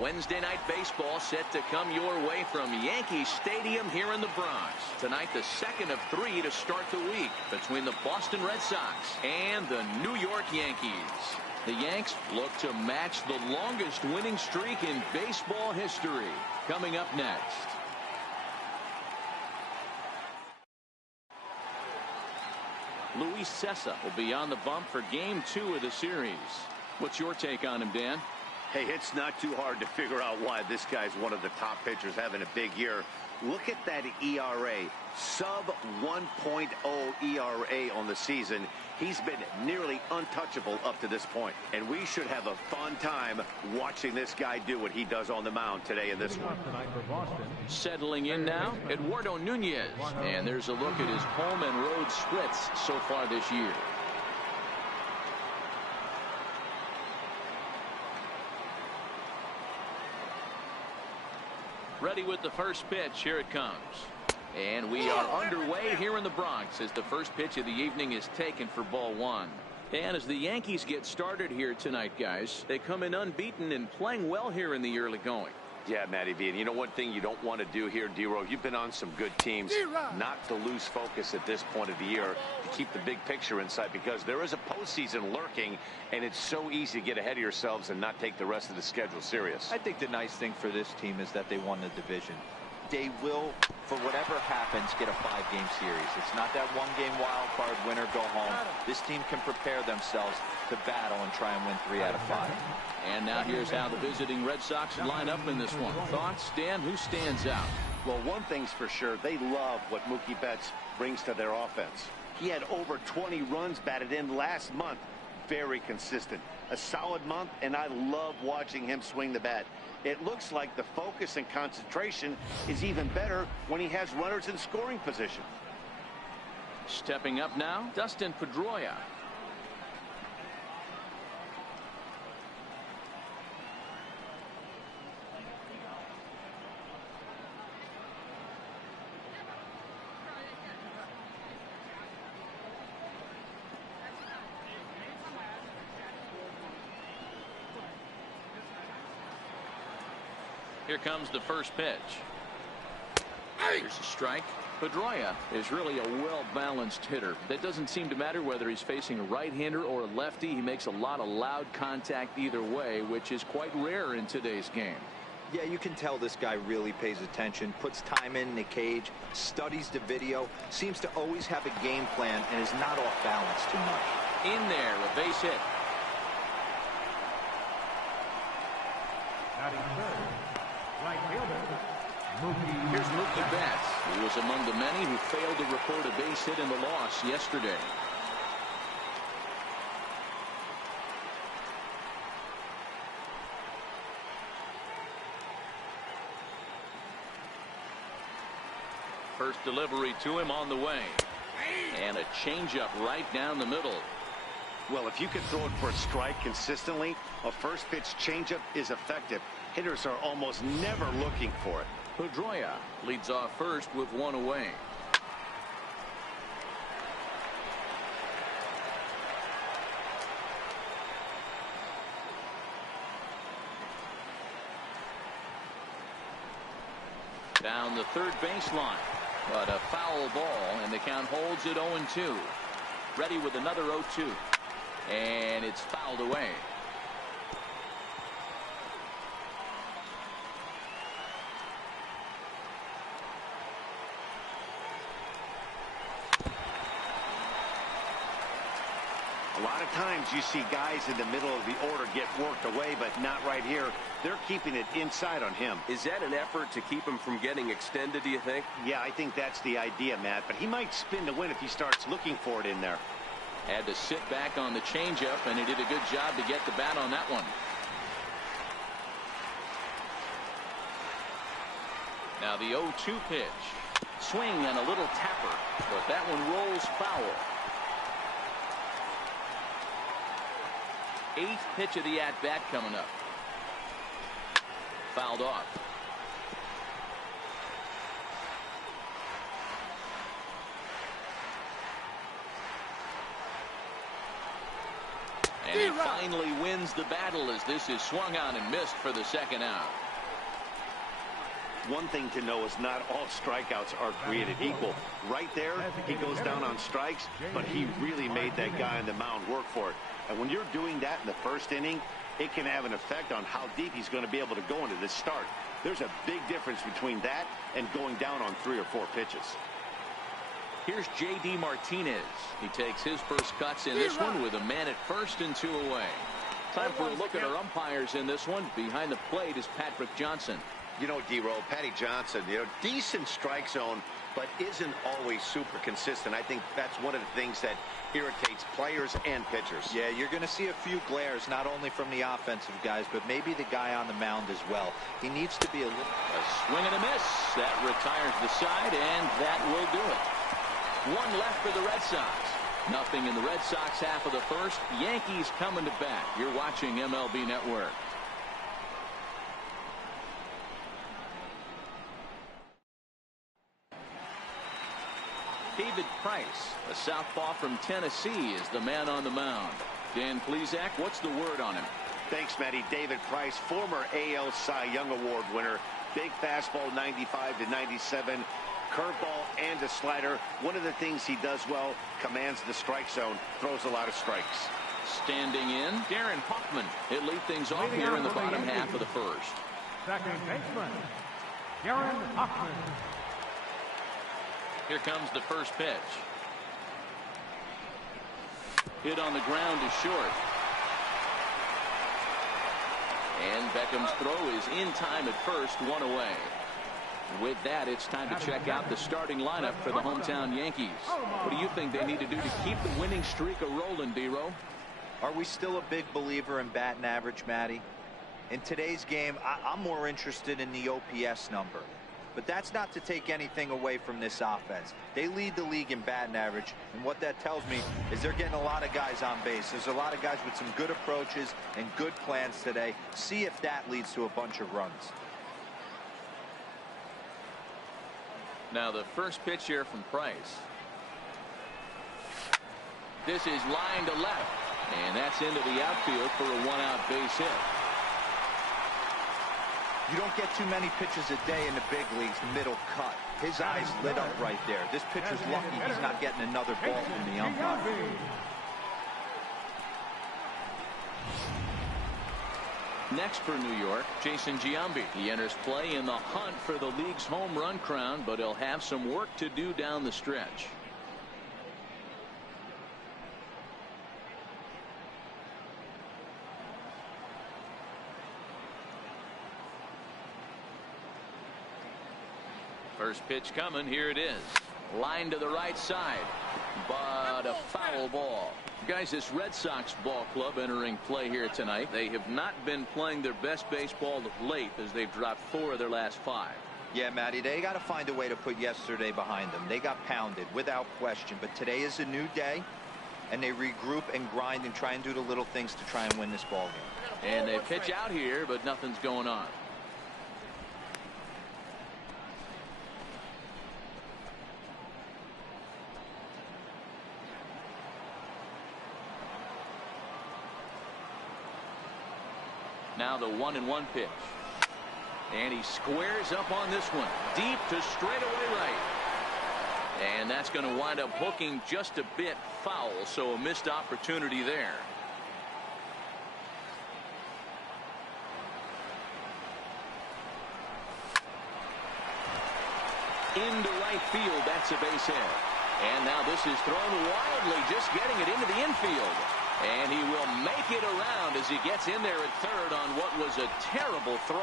Wednesday night baseball set to come your way from Yankee Stadium here in the Bronx. Tonight, the second of 3 to start the week between the Boston Red Sox and the New York Yankees. The Yanks look to match the longest winning streak in baseball history. Coming up next. Luis Cessa will be on the bump for Game 2 of the series. What's your take on him, Dan? Hey, it's not too hard to figure out why this guy's one of the top pitchers having a big year. Look at that ERA, sub 1.0 ERA on the season. He's been nearly untouchable up to this point. And we should have a fun time watching this guy do what he does on the mound today in this one. Settling in now, Eduardo Nunez. And there's a look at his home and road splits so far this year. Ready with the first pitch. Here it comes. And we are underway here in the Bronx as the first pitch of the evening is taken for ball 1. And as the Yankees get started here tonight, guys, they come in unbeaten and playing well here in the early going. Yeah, Matty V. And you know one thing you don't want to do here, D-Row, you've been on some good teams, not to lose focus at this point of the year, to keep the big picture in sight, because there is a postseason lurking, and it's so easy to get ahead of yourselves and not take the rest of the schedule serious. I think the nice thing for this team is that they won the division. They will, for whatever happens, get a 5-game series. It's not that one-game wild card, win or go home. This team can prepare themselves to battle and try and win 3 out of 5. And now here's how the visiting Red Sox line up in this one. Thoughts, Dan? Who stands out? Well, one thing's for sure. They love what Mookie Betts brings to their offense. He had over 20 runs batted in last month. Very consistent. A solid month, and I love watching him swing the bat. It looks like the focus and concentration is even better when he has runners in scoring position. Stepping up now, Dustin Pedroia. Here comes the first pitch. Here's a strike. Pedroia is really a well-balanced hitter. That doesn't seem to matter whether he's facing a right-hander or a lefty. He makes a lot of loud contact either way, which is quite rare in today's game. Yeah, you can tell this guy really pays attention, puts time in the cage, studies the video, seems to always have a game plan, and is not off balance too much. In there, a base hit. Here's Mookie Betts. He was among the many who failed to record a base hit in the loss yesterday. First delivery to him on the way. And a changeup right down the middle. Well, if you can throw it for a strike consistently, a first pitch changeup is effective. Hitters are almost never looking for it. Pedroia leads off first with 1 away. Down the third baseline, but a foul ball, and the count holds at 0-2. Ready with another 0-2, and it's fouled away. A lot of times you see guys in the middle of the order get worked away, but not right here. They're keeping it inside on him. Is that an effort to keep him from getting extended, do you think? Yeah, I think that's the idea, Matt, but he might spin to win if he starts looking for it in there. Had to sit back on the changeup, and he did a good job to get the bat on that one. Now the 0-2 pitch. Swing and a little tapper, but that one rolls foul. 8th pitch of the at-bat coming up. Fouled off. And he finally wins the battle as this is swung on and missed for the second out. One thing to know is not all strikeouts are created equal. Right there, he goes down on strikes, but he really made that guy on the mound work for it. And when you're doing that in the first inning, it can have an effect on how deep he's going to be able to go into this start. There's a big difference between that and going down on 3 or 4 pitches. Here's J.D. Martinez. He takes his first cuts in this one with a man at first and 2 away. Time for a look at our umpires in this one. Behind the plate is Patrick Johnson. You know, D-Roll, Patty Johnson, decent strike zone, but isn't always super consistent. I think that's one of the things that irritates players and pitchers. Yeah, you're going to see a few glares, not only from the offensive guys, but maybe the guy on the mound as well. He needs to be a swing and a miss. That retires the side, and that will do it. 1 left for the Red Sox. Nothing in the Red Sox half of the first. Yankees coming to bat. You're watching MLB Network. David Price, a southpaw from Tennessee, is the man on the mound. Dan Plesac, what's the word on him? Thanks, Matty. David Price, former AL Cy Young Award winner. Big fastball, 95 to 97. Curveball and a slider. One of the things he does well, commands the strike zone, throws a lot of strikes. Standing in, Darren Hoffman. He'll lead things off here in the bottom half of the first. Second baseman, Darren Hoffman. Here comes the first pitch. Hit on the ground is short. And Beckham's throw is in time at first, 1 away. With that, it's time to check out the starting lineup for the hometown Yankees. What do you think they need to do to keep the winning streak a-rolling, D-Row? Are we still a big believer in batting average, Matty? In today's game, I'm more interested in the OPS number. But that's not to take anything away from this offense. They lead the league in batting average, and what that tells me is they're getting a lot of guys on base. There's a lot of guys with some good approaches and good plans today. See if that leads to a bunch of runs. Now the first pitch here from Price. This is line to left, and that's into the outfield for a 1-out base hit. You don't get too many pitches a day in the big leagues, middle cut. His eyes lit up right there. This pitcher's lucky he's not getting another ball from the umpire. Next for New York, Jason Giambi. He enters play in the hunt for the league's home run crown, but he'll have some work to do down the stretch. First pitch coming. Here it is. Line to the right side, but a foul ball. Guys, this Red Sox ball club entering play here tonight. They have not been playing their best baseball of late as they've dropped 4 of their last 5. Yeah, Matty, they got to find a way to put yesterday behind them. They got pounded without question, but today is a new day, and they regroup and grind and try and do the little things to try and win this ball game. And they pitch out here, but nothing's going on. Now the 1-1 pitch. And he squares up on this one. Deep to straightaway right. And that's going to wind up hooking just a bit foul, so a missed opportunity there. Into right field, that's a base hit. And now this is thrown wildly, just getting it into the infield. And he will make it around as he gets in there at third on what was a terrible throw.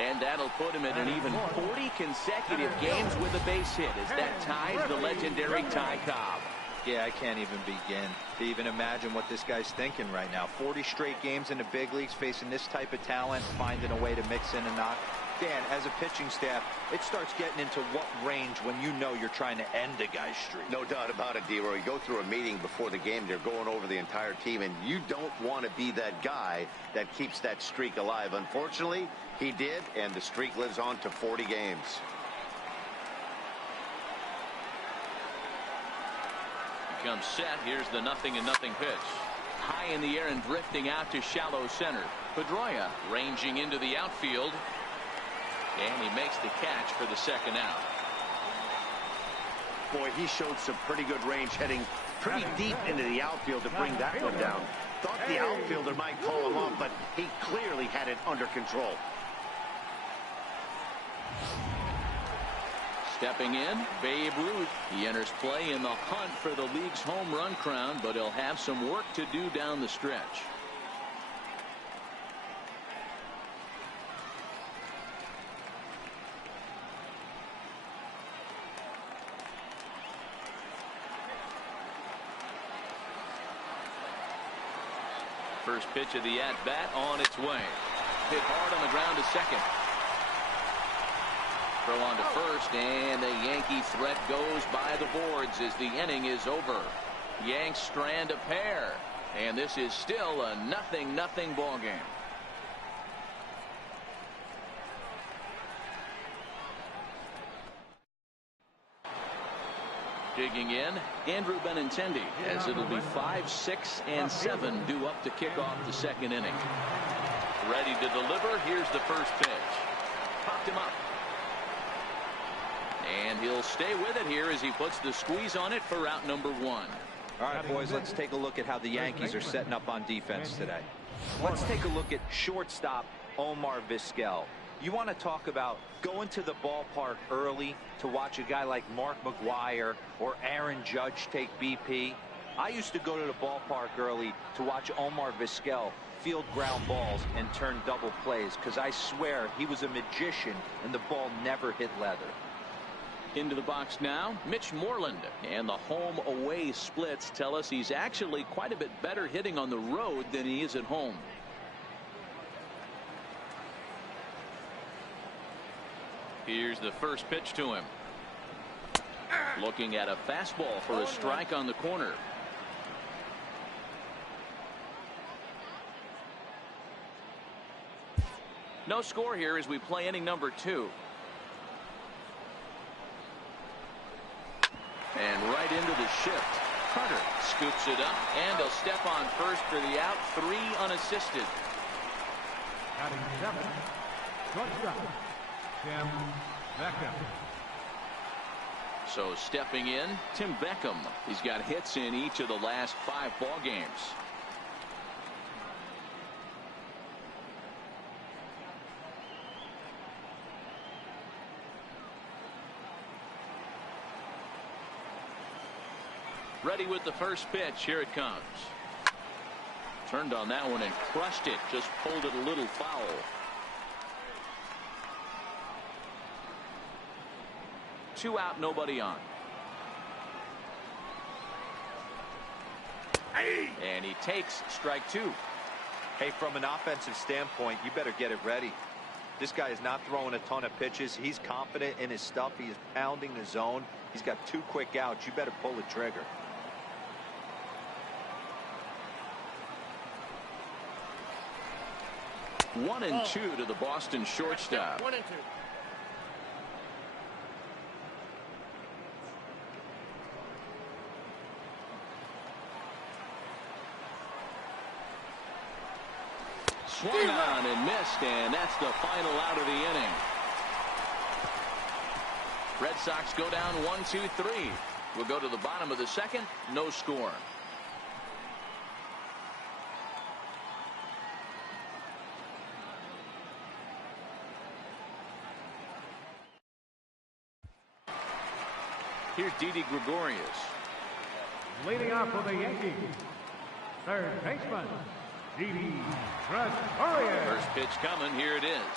And that'll put him at an even 40 consecutive games with a base hit as that ties the legendary Ty Cobb. Yeah, I can't even begin to even imagine what this guy's thinking right now. 40 straight games in the big leagues facing this type of talent, finding a way to mix in a knock. Dan, as a pitching staff, it starts getting into what range when you know you're trying to end a guy's streak. No doubt about it, D-Roy. You go through a meeting before the game, they're going over the entire team, and you don't want to be that guy that keeps that streak alive. Unfortunately, he did, and the streak lives on to 40 games. Comes set. Here's the 0-0 pitch. high in the air and drifting out to shallow center. Pedroia ranging into the outfield. And he makes the catch for the second out. Boy, he showed some pretty good range heading pretty deep into the outfield to bring that one down. Thought the outfielder might call him off, but he clearly had it under control. Stepping in, Babe Ruth. He enters play in the hunt for the league's home run crown, but he'll have some work to do down the stretch. First pitch of the at-bat on its way. Hit hard on the ground to second. Throw on to first, and the Yankee threat goes by the boards as the inning is over. Yanks strand a pair, and this is still a 0-0 ball game. Digging in, Andrew Benintendi, as it'll be 5, 6, and 7 due up to kick off the second inning. Ready to deliver. Here's the first pitch. Popped him up. And he'll stay with it here as he puts the squeeze on it for out number 1. All right, boys, let's take a look at how the Yankees are setting up on defense today. Let's take a look at shortstop Omar Vizquel. You want to talk about going to the ballpark early to watch a guy like Mark McGwire or Aaron Judge take BP. I used to go to the ballpark early to watch Omar Vizquel field ground balls and turn double plays, because I swear he was a magician and the ball never hit leather. Into the box now, Mitch Moreland, and the home away splits tell us he's actually quite a bit better hitting on the road than he is at home. Here's the first pitch to him. Looking at a fastball for a strike on the corner. No score here as we play inning number 2. And right into the shift. Carter scoops it up, and he'll step on first for the out. 3 unassisted. Batting 7, shortstop, Tim Beckham. So stepping in, Tim Beckham. He's got hits in each of the last 5 ball games. Ready with the first pitch. Here it comes. Turned on that one and crushed it. Just pulled it a little foul. Two out, nobody on. And he takes strike 2. Hey, from an offensive standpoint, you better get it ready. This guy is not throwing a ton of pitches. He's confident in his stuff. He is pounding the zone. He's got 2 quick outs. You better pull the trigger. One and 2 to the Boston shortstop. 1 and 2. Swung on and missed, and that's the final out of the inning. Red Sox go down 1-2-3. We'll go to the bottom of the second. No score. Here's Didi Gregorius. Leading off for the Yankees, third baseman, Didi Gregorius. First pitch coming. Here it is.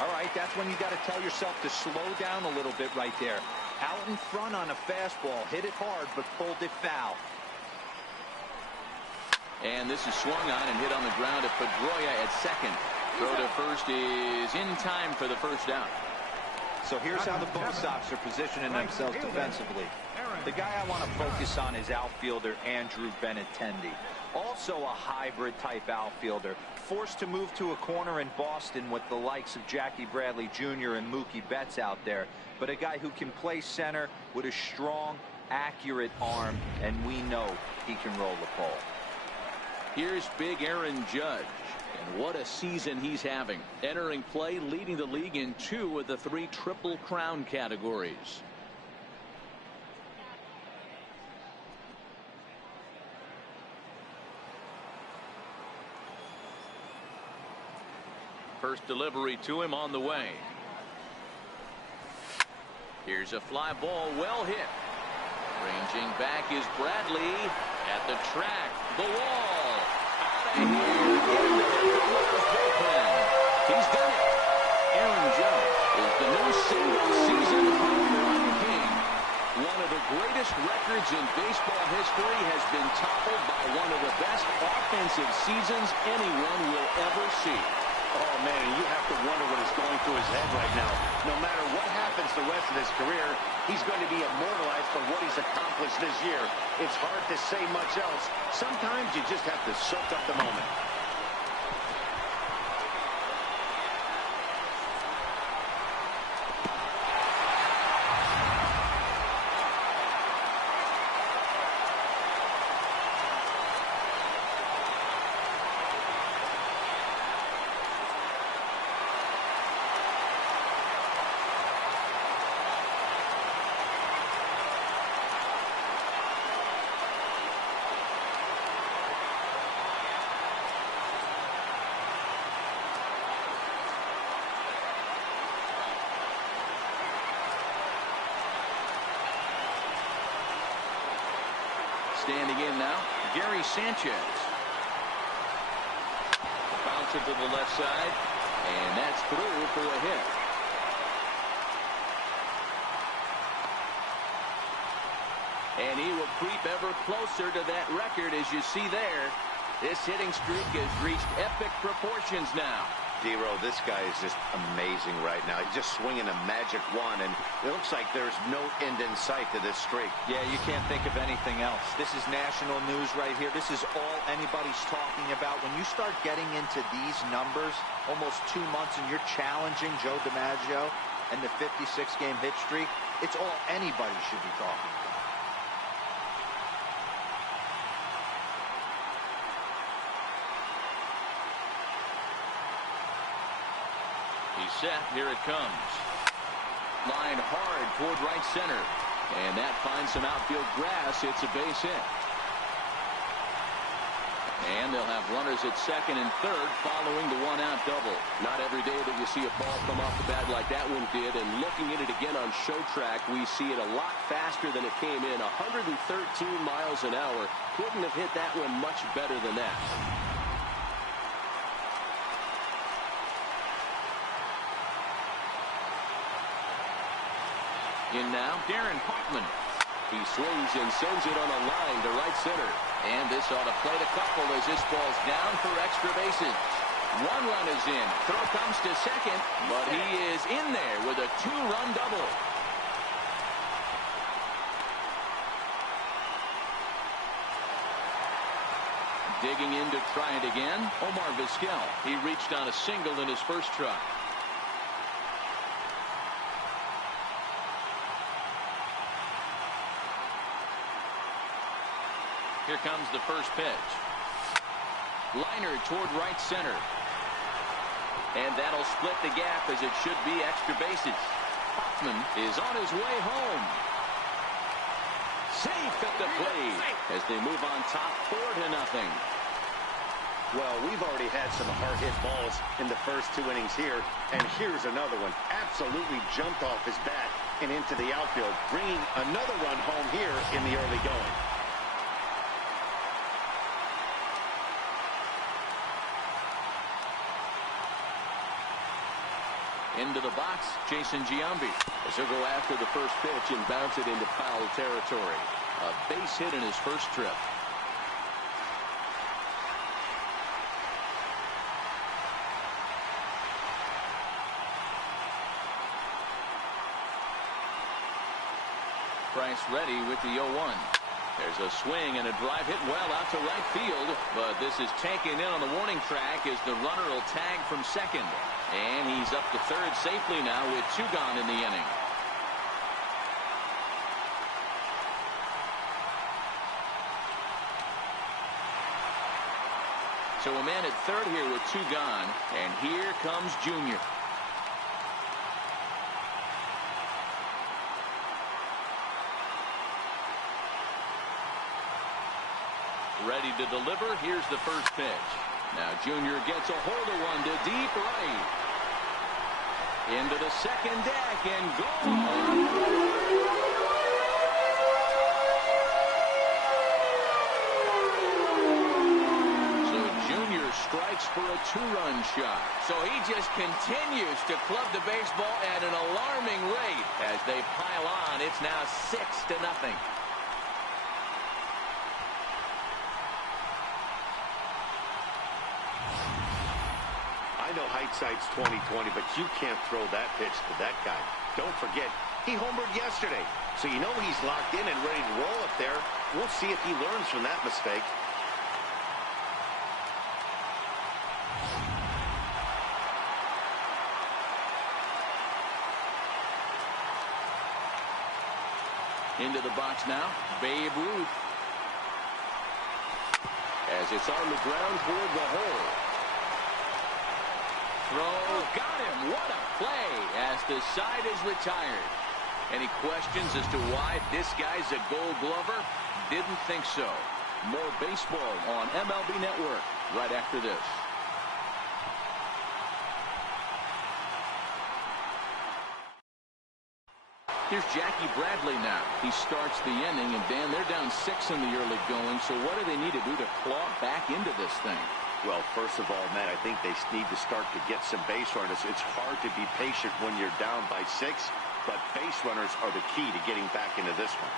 All right, that's when you got to tell yourself to slow down a little bit right there. Out in front on a fastball, hit it hard, but pulled it foul. And this is swung on and hit on the ground to Pedroia at second. Throw to first is in time for the first out. So here's how the Bo Sox are positioning themselves defensively. The guy I want to focus on is outfielder Andrew Benintendi. Also a hybrid type outfielder. Forced to move to a corner in Boston with the likes of Jackie Bradley Jr. and Mookie Betts out there. But a guy who can play center with a strong, accurate arm, and we know he can roll the ball. Here's big Aaron Judge. And what a season he's having. Entering play, leading the league in 2 of the 3 Triple Crown categories. First delivery to him on the way. Here's a fly ball, well hit. Ranging back is Bradley at the track. The wall. Out of here. Into the bullpen. He's done it. Aaron Judge is the new single-season home run king. One of the greatest records in baseball history has been toppled by one of the best offensive seasons anyone will ever see. Oh, man, you have to wonder what is going through his head right now. No matter what happens the rest of his career, he's going to be immortalized for what he's accomplished this year. It's hard to say much else. Sometimes you just have to soak up the moment. Standing in now, Gary Sanchez. Bouncer to the left side, and that's through for a hit. And he will creep ever closer to that record, as you see there. This hitting streak has reached epic proportions now. D-Row, this guy is just amazing right now. He's just swinging a magic wand, and it looks like there's no end in sight to this streak. Yeah, you can't think of anything else. This is national news right here. This is all anybody's talking about. When you start getting into these numbers, almost 2 months, and you're challenging Joe DiMaggio and the 56-game hit streak, it's all anybody should be talking about. He's set. Here it comes. Line hard toward right center. And that finds some outfield grass. It's a base hit. And they'll have runners at second and third following the one-out double. Not every day that you see a ball come off the bat like that one did. And looking at it again on show track, we see it a lot faster than it came in. 113 miles an hour. Couldn't have hit that one much better than that. In now, Darren Hoffman. He swings and sends it on a line to right center. And this ought to play the couple as this ball's down for extra bases. 1 run is in. Throw comes to second, but he is in there with a 2-run double. Digging in to try it again, Omar Vizquel. He reached on a single in his first try. Here comes the first pitch. Liner toward right center. And that'll split the gap as it should be extra bases. Hoffman is on his way home. Safe at the plate as they move on top 4-0. Well, we've already had some hard-hit balls in the first 2 innings here, and here's another one. Absolutely jumped off his bat and into the outfield, bringing another run home here in the early going. Into the box, Jason Giambi. As he'll go after the first pitch and bounce it into foul territory. A base hit in his first trip. Price ready with the 0-1. There's a swing and a drive hit well out to right field, but this is taken in on the warning track as the runner will tag from second. And he's up to third safely now with 2 gone in the inning. So a man at third here with 2 gone, and here comes Junior. Ready to deliver. Here's the first pitch. Now Junior gets a hold of one to deep right. Into the second deck and gone. Strikes for a 2-run shot. So he just continues to club the baseball at an alarming rate. As they pile on, it's now 6-0. I know hindsight's 20/20, but you can't throw that pitch to that guy. Don't forget, he homered yesterday. So you know he's locked in and ready to roll up there. We'll see if he learns from that mistake. Into the box now, Babe Ruth. As it's on the ground toward the hole. Throw, got him. What a play as the side is retired. Any questions as to why this guy's a Gold Glover? Didn't think so. More baseball on MLB Network right after this. Here's Jackie Bradley now. He starts the inning, and Dan, they're down 6 in the early going, so what do they need to do to claw back into this thing? Well, first of all, Matt, I think they need to start to get some base runners. It's hard to be patient when you're down by 6, but base runners are the key to getting back into this one.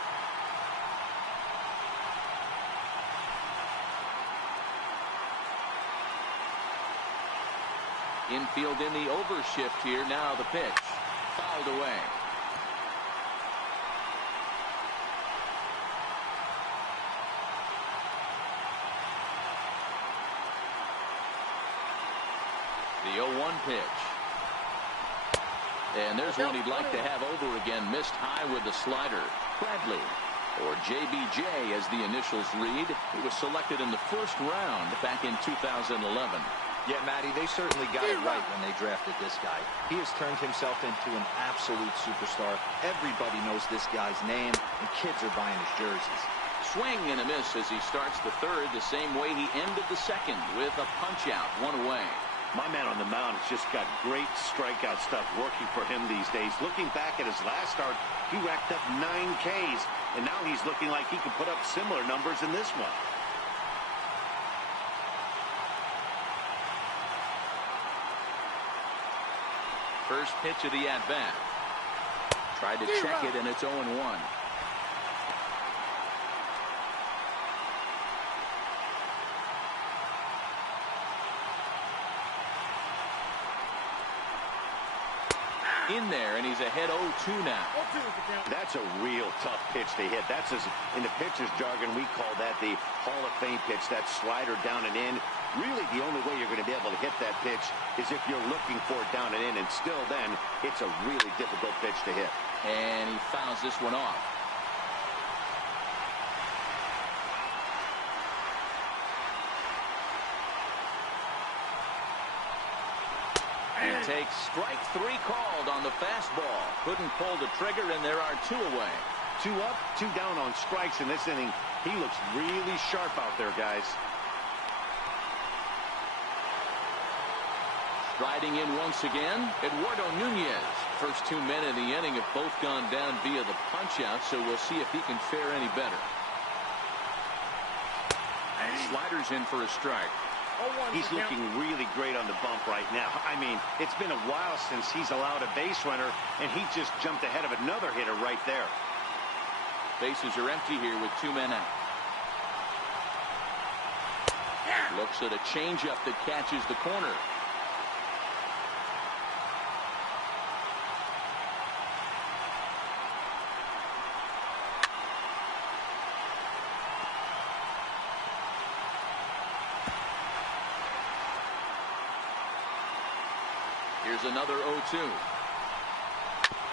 Infield in the overshift here. Now the pitch. Fouled away. The 0-1 pitch. And there's one he'd like to have over again. Missed high with the slider. Bradley, or JBJ as the initials read. He was selected in the first round back in 2011. Yeah, Matty, they certainly got it right when they drafted this guy. He has turned himself into an absolute superstar. Everybody knows this guy's name, and kids are buying his jerseys. Swing and a miss as he starts the third, the same way he ended the second with a punch-out, 1 away. My man on the mound has just got great strikeout stuff working for him these days. Looking back at his last start, he racked up 9 Ks, and now he's looking like he can put up similar numbers in this one. First pitch of the at-bat. Tried to check it, and it's 0-1. In there, and he's ahead 0-2 now. That's a real tough pitch to hit. That's, in the pitcher's jargon, we call that the Hall of Fame pitch. That slider down and in. Really, the only way you're going to be able to hit that pitch is if you're looking for it down and in, and still then, it's a really difficult pitch to hit. And he fouls this one off. He takes strike 3 called on the fastball. Couldn't pull the trigger, and there are 2 away. 2 up, 2 down on strikes in this inning. He looks really sharp out there, guys. Striding in once again, Eduardo Nunez. First 2 men in the inning have both gone down via the punch-out, so we'll see if he can fare any better. Sliders in for a strike. He's looking really great on the bump right now. I mean, it's been a while since he's allowed a base runner, and he just jumped ahead of another hitter right there. Bases are empty here with 2 men out. Looks at a changeup that catches the corner. Here's another 0-2.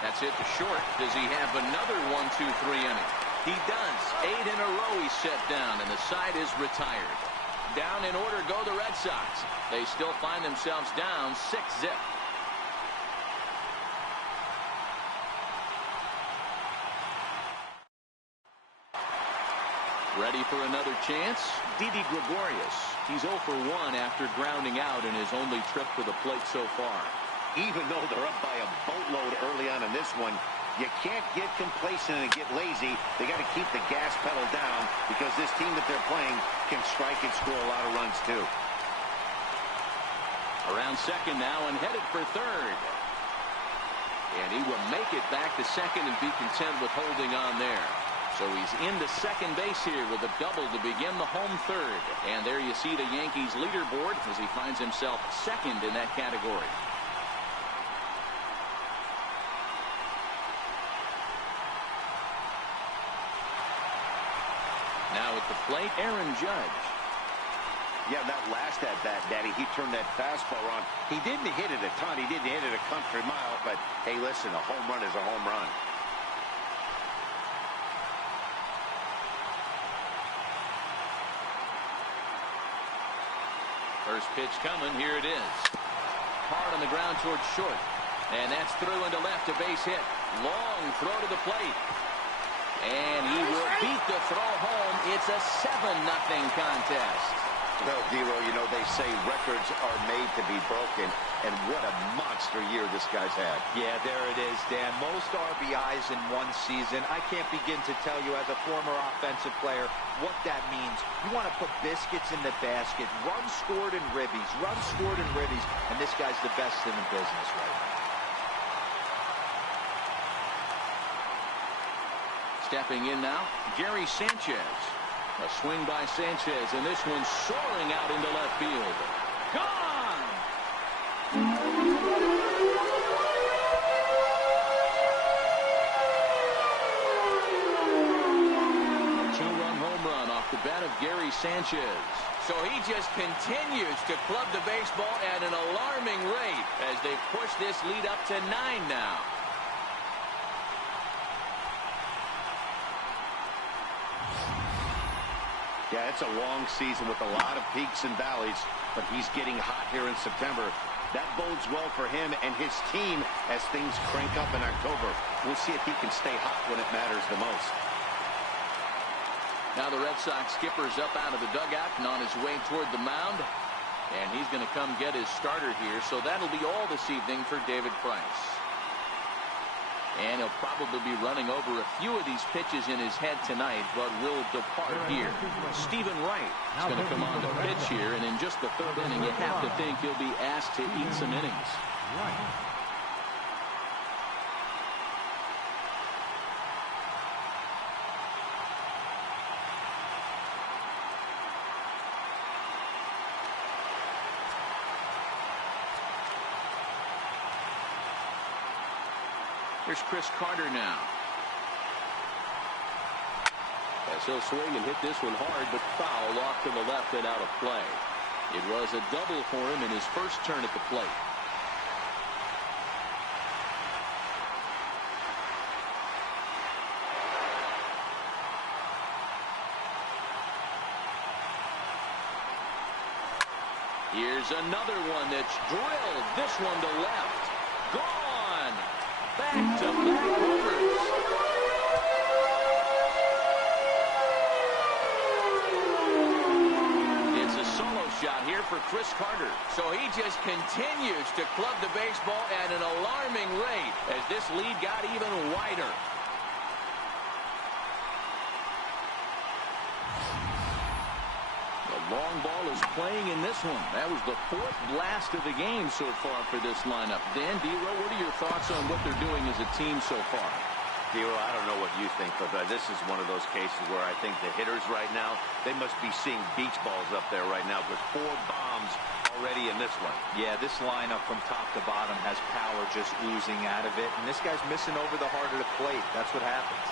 That's hit to short. Does he have another 1-2-3 inning? He does. 8 in a row he's set down, and the side is retired. down in order go the Red Sox. They still find themselves down 6-0. Ready for another chance? Didi Gregorius. He's 0 for 1 after grounding out in his only trip to the plate so far. Even though they're up by a boatload early on in this one, you can't get complacent and get lazy. They got to keep the gas pedal down because this team that they're playing can strike and score a lot of runs too. Around second now and headed for third. And he will make it back to second and be content with holding on there. So he's into second base here with a double to begin the home third. And there you see the Yankees leaderboard as he finds himself second in that category. Now at the plate, Aaron Judge. Yeah, that last at-bat, Daddy, he turned that fastball on. He didn't hit it a ton. He didn't hit it a country mile. But, hey, listen, a home run is a home run. First pitch coming. Here it is. Hard on the ground towards short. And that's through into left, a base hit. Long throw to the plate. And he will beat the throw home. It's a 7-0 contest. Well, Dero, you know, they say records are made to be broken. And what a monster year this guy's had. Yeah, there it is, Dan. Most RBIs in one season. I can't begin to tell you as a former offensive player what that means. You want to put biscuits in the basket. Runs scored in ribbies. Runs scored in ribbies. And this guy's the best in the business right now. Stepping in now, Gary Sanchez. A swing by Sanchez, and this one's soaring out into left field. Gone! Two-run home run off the bat of Gary Sanchez. So he just continues to club the baseball at an alarming rate as they push this lead up to 9 now. Yeah, it's a long season with a lot of peaks and valleys, but he's getting hot here in September. That bodes well for him and his team as things crank up in October. We'll see if he can stay hot when it matters the most. Now the Red Sox skipper's up out of the dugout and on his way toward the mound. And he's going to come get his starter here, so that'll be all this evening for David Price. And he'll probably be running over a few of these pitches in his head tonight, but will depart here. Stephen Wright is going to come on to pitch here, and in just the third inning, you have to think he'll be asked to eat some innings. Here's Chris Carter now. As he'll swing and hit this one hard, but foul off to the left and out of play. It was a double for him in his first turn at the plate. Here's another one that's drilled. This one to left. Gone. Back-to-back homers. It's a solo shot here for Chris Carter. So he just continues to club the baseball at an alarming rate as this lead got even wider. Long ball is playing in this one. That was the fourth blast of the game so far for this lineup. Dan, Dero, what are your thoughts on what they're doing as a team so far? Dero, I don't know what you think, but this is one of those cases where I think the hitters right now, they must be seeing beach balls up there right now with 4 bombs already in this one. Yeah, this lineup from top to bottom has power just oozing out of it, and this guy's missing over the heart of the plate. That's what happens.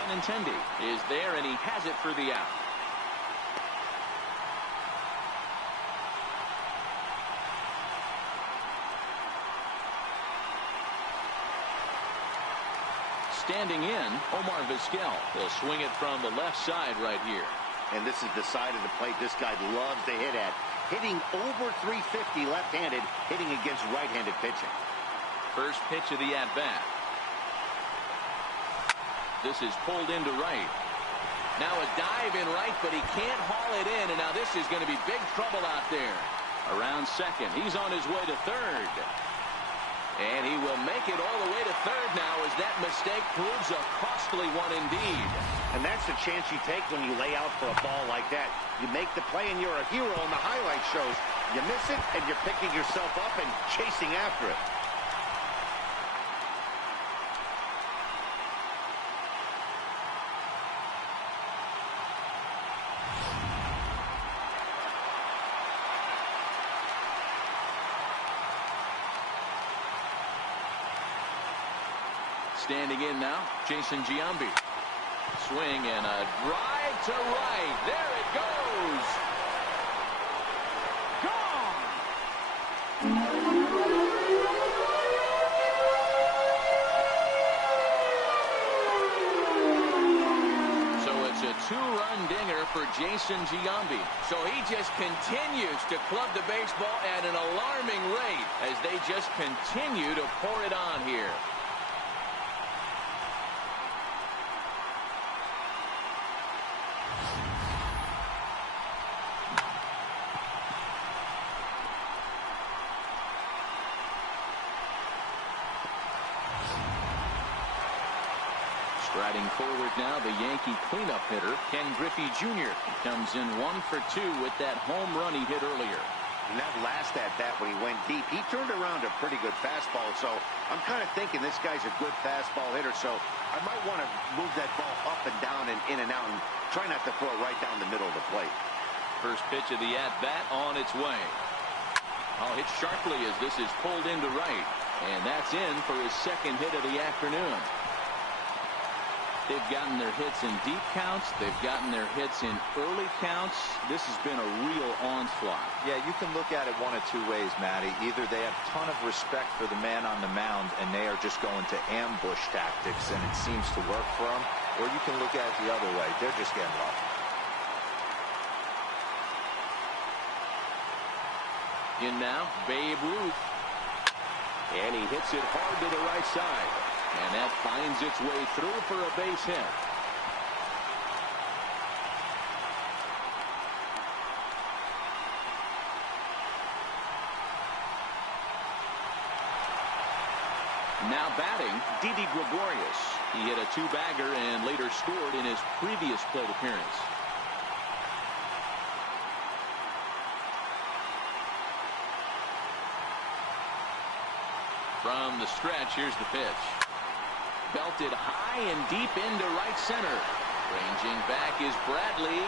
Benintendi is there, and he has it for the out. Standing in, Omar Vizquel. He'll swing it from the left side right here. And this is the side of the plate this guy loves to hit at. Hitting over 350 left-handed, hitting against right-handed pitching. First pitch of the at-bat. This is pulled into right. Now a dive in right, but he can't haul it in, and now this is going to be big trouble out there. Around second. He's on his way to third. And he will make it all the way to third now as that mistake proves a costly one indeed. And that's the chance you take when you lay out for a ball like that. You make the play and you're a hero on the highlight shows. You miss it and you're picking yourself up and chasing after it. Standing in now, Jason Giambi. Swing and a drive to right. There it goes. Gone. So it's a two-run dinger for Jason Giambi. So he just continues to club the baseball at an alarming rate as they just continue to pour it on here. Striding forward now, the Yankee cleanup hitter, Ken Griffey Jr. comes in 1 for 2 with that home run he hit earlier. And that last at-bat when he went deep, he turned around a pretty good fastball. So I'm kind of thinking this guy's a good fastball hitter. So I might want to move that ball up and down and in and out and try not to throw it right down the middle of the plate. First pitch of the at-bat on its way. Oh, hit sharply as this is pulled into right. And that's in for his second hit of the afternoon. They've gotten their hits in deep counts. They've gotten their hits in early counts. This has been a real onslaught. Yeah, you can look at it one of two ways, Matty. Either they have a ton of respect for the man on the mound and they are just going to ambush tactics and it seems to work for them, or you can look at it the other way. They're just getting lucky. In now, Babe Ruth. And he hits it hard to the right side. And that finds its way through for a base hit. Now batting, Didi Gregorius. He hit a two-bagger and later scored in his previous plate appearance. From the stretch, here's the pitch. Belted high and deep into right center. Ranging back is Bradley.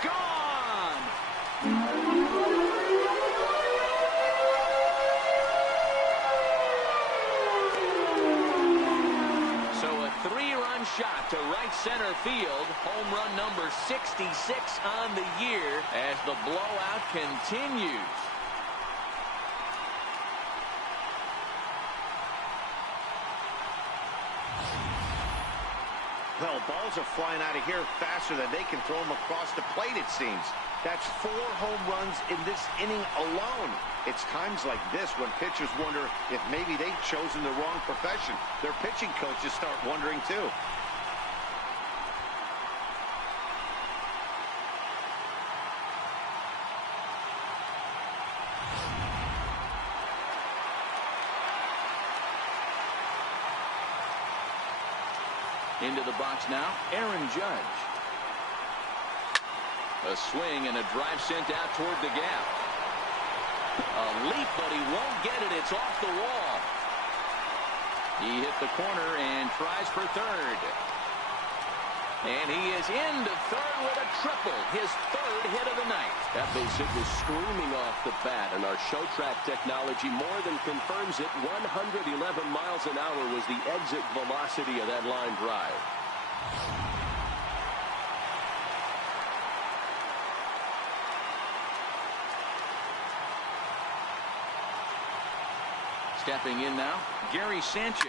Gone! So a three-run shot to right center field. Home run number 66 on the year as the blowout continues. Well, balls are flying out of here faster than they can throw them across the plate, it seems. That's 4 home runs in this inning alone. It's times like this when pitchers wonder if maybe they've chosen the wrong profession. Their pitching coaches start wondering too. Into the box now, Aaron Judge. A swing and a drive sent out toward the gap. A leap, but he won't get it. It's off the wall. He hit the corner and tries for third. And he is into third with a triple, his third hit of the night. That base hit was screaming off the bat, and our show track technology more than confirms it. 111 miles an hour was the exit velocity of that line drive. Stepping in now, Gary Sanchez.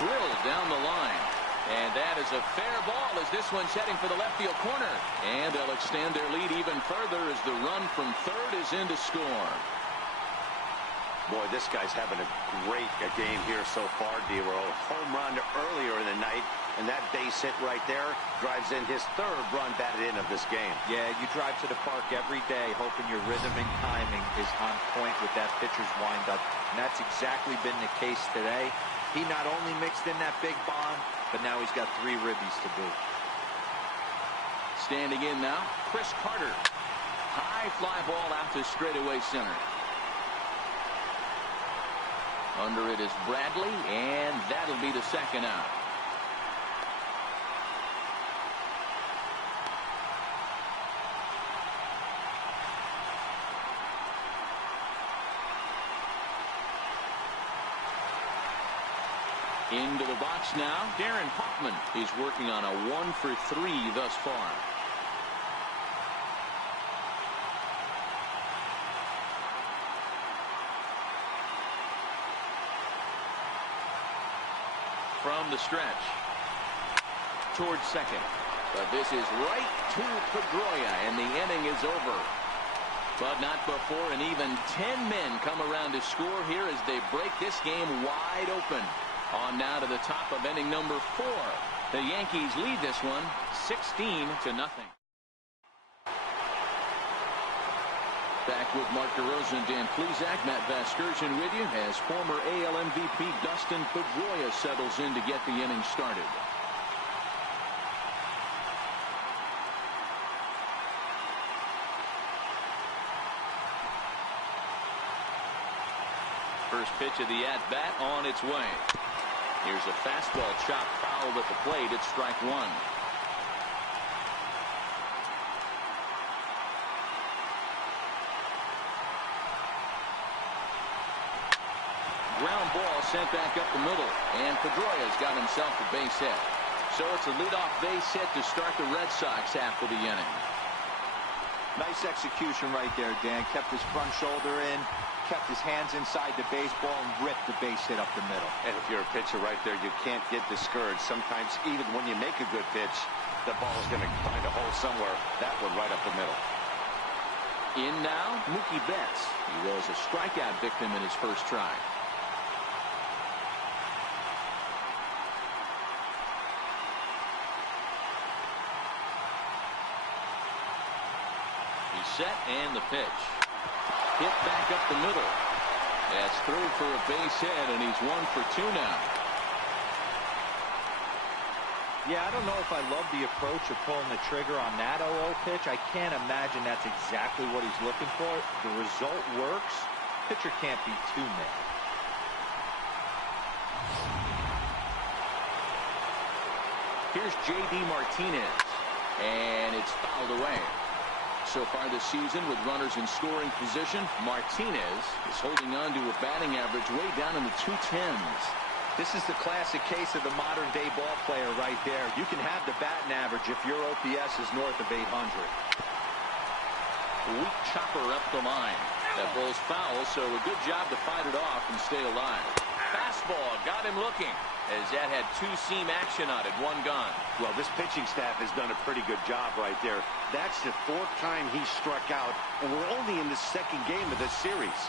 Drilled down the line. And that is a fair ball as this one's heading for the left field corner. And they'll extend their lead even further as the run from third is in to score. Boy, this guy's having a great game here so far, D-Roll. Home run earlier in the night, and that base hit right there drives in his third run batted in of this game. Yeah, you drive to the park every day hoping your rhythm and timing is on point with that pitcher's windup, and that's exactly been the case today. He not only mixed in that big bomb, but now he's got 3 ribbies to boot. Standing in now, Chris Carter. High fly ball out to straightaway center. Under it is Bradley, and that'll be the second out. Into the box now, Darren Hoffman is working on a 1 for 3 thus far. From the stretch towards second, but this is right to Pedroia, and the inning is over. But not before an even 10 men come around to score here as they break this game wide open. On now to the top of inning number 4. The Yankees lead this one 16-0. Back with Mark DeRosa and Dan Plesac. Matt Vasgersian with you as former AL MVP Dustin Pedroia settles in to get the inning started. First pitch of the at-bat on its way. Here's a fastball chopped foul at the plate. It's strike 1. Ground ball sent back up the middle, and Pedroia's got himself a base hit. So it's a leadoff base hit to start the Red Sox half of the inning. Nice execution right there, Dan. Kept his front shoulder in, kept his hands inside the baseball, and ripped the base hit up the middle. And if you're a pitcher right there, you can't get discouraged. Sometimes even when you make a good pitch, the ball's going to find a hole somewhere. That one right up the middle. In now, Mookie Betts. He was a strikeout victim in his first try. Set and the pitch. Hit back up the middle. That's through for a base hit, and he's 1 for 2 now. Yeah, I don't know if I love the approach of pulling the trigger on that 0-0 pitch. I can't imagine that's exactly what he's looking for. The result works. Pitcher can't be too mad. Here's J.D. Martinez, and it's fouled away. So far this season, with runners in scoring position, Martinez is holding on to a batting average way down in the 210s. This is the classic case of the modern-day ball player right there. You can have the batting average if your OPS is north of 800. Weak chopper up the line. That ball's foul, so a good job to fight it off and stay alive. Fastball got him looking, as that had 2-seam action on it, 1 gone. Well, this pitching staff has done a pretty good job right there. That's the 4th time he struck out, and we're only in the 2nd game of this series.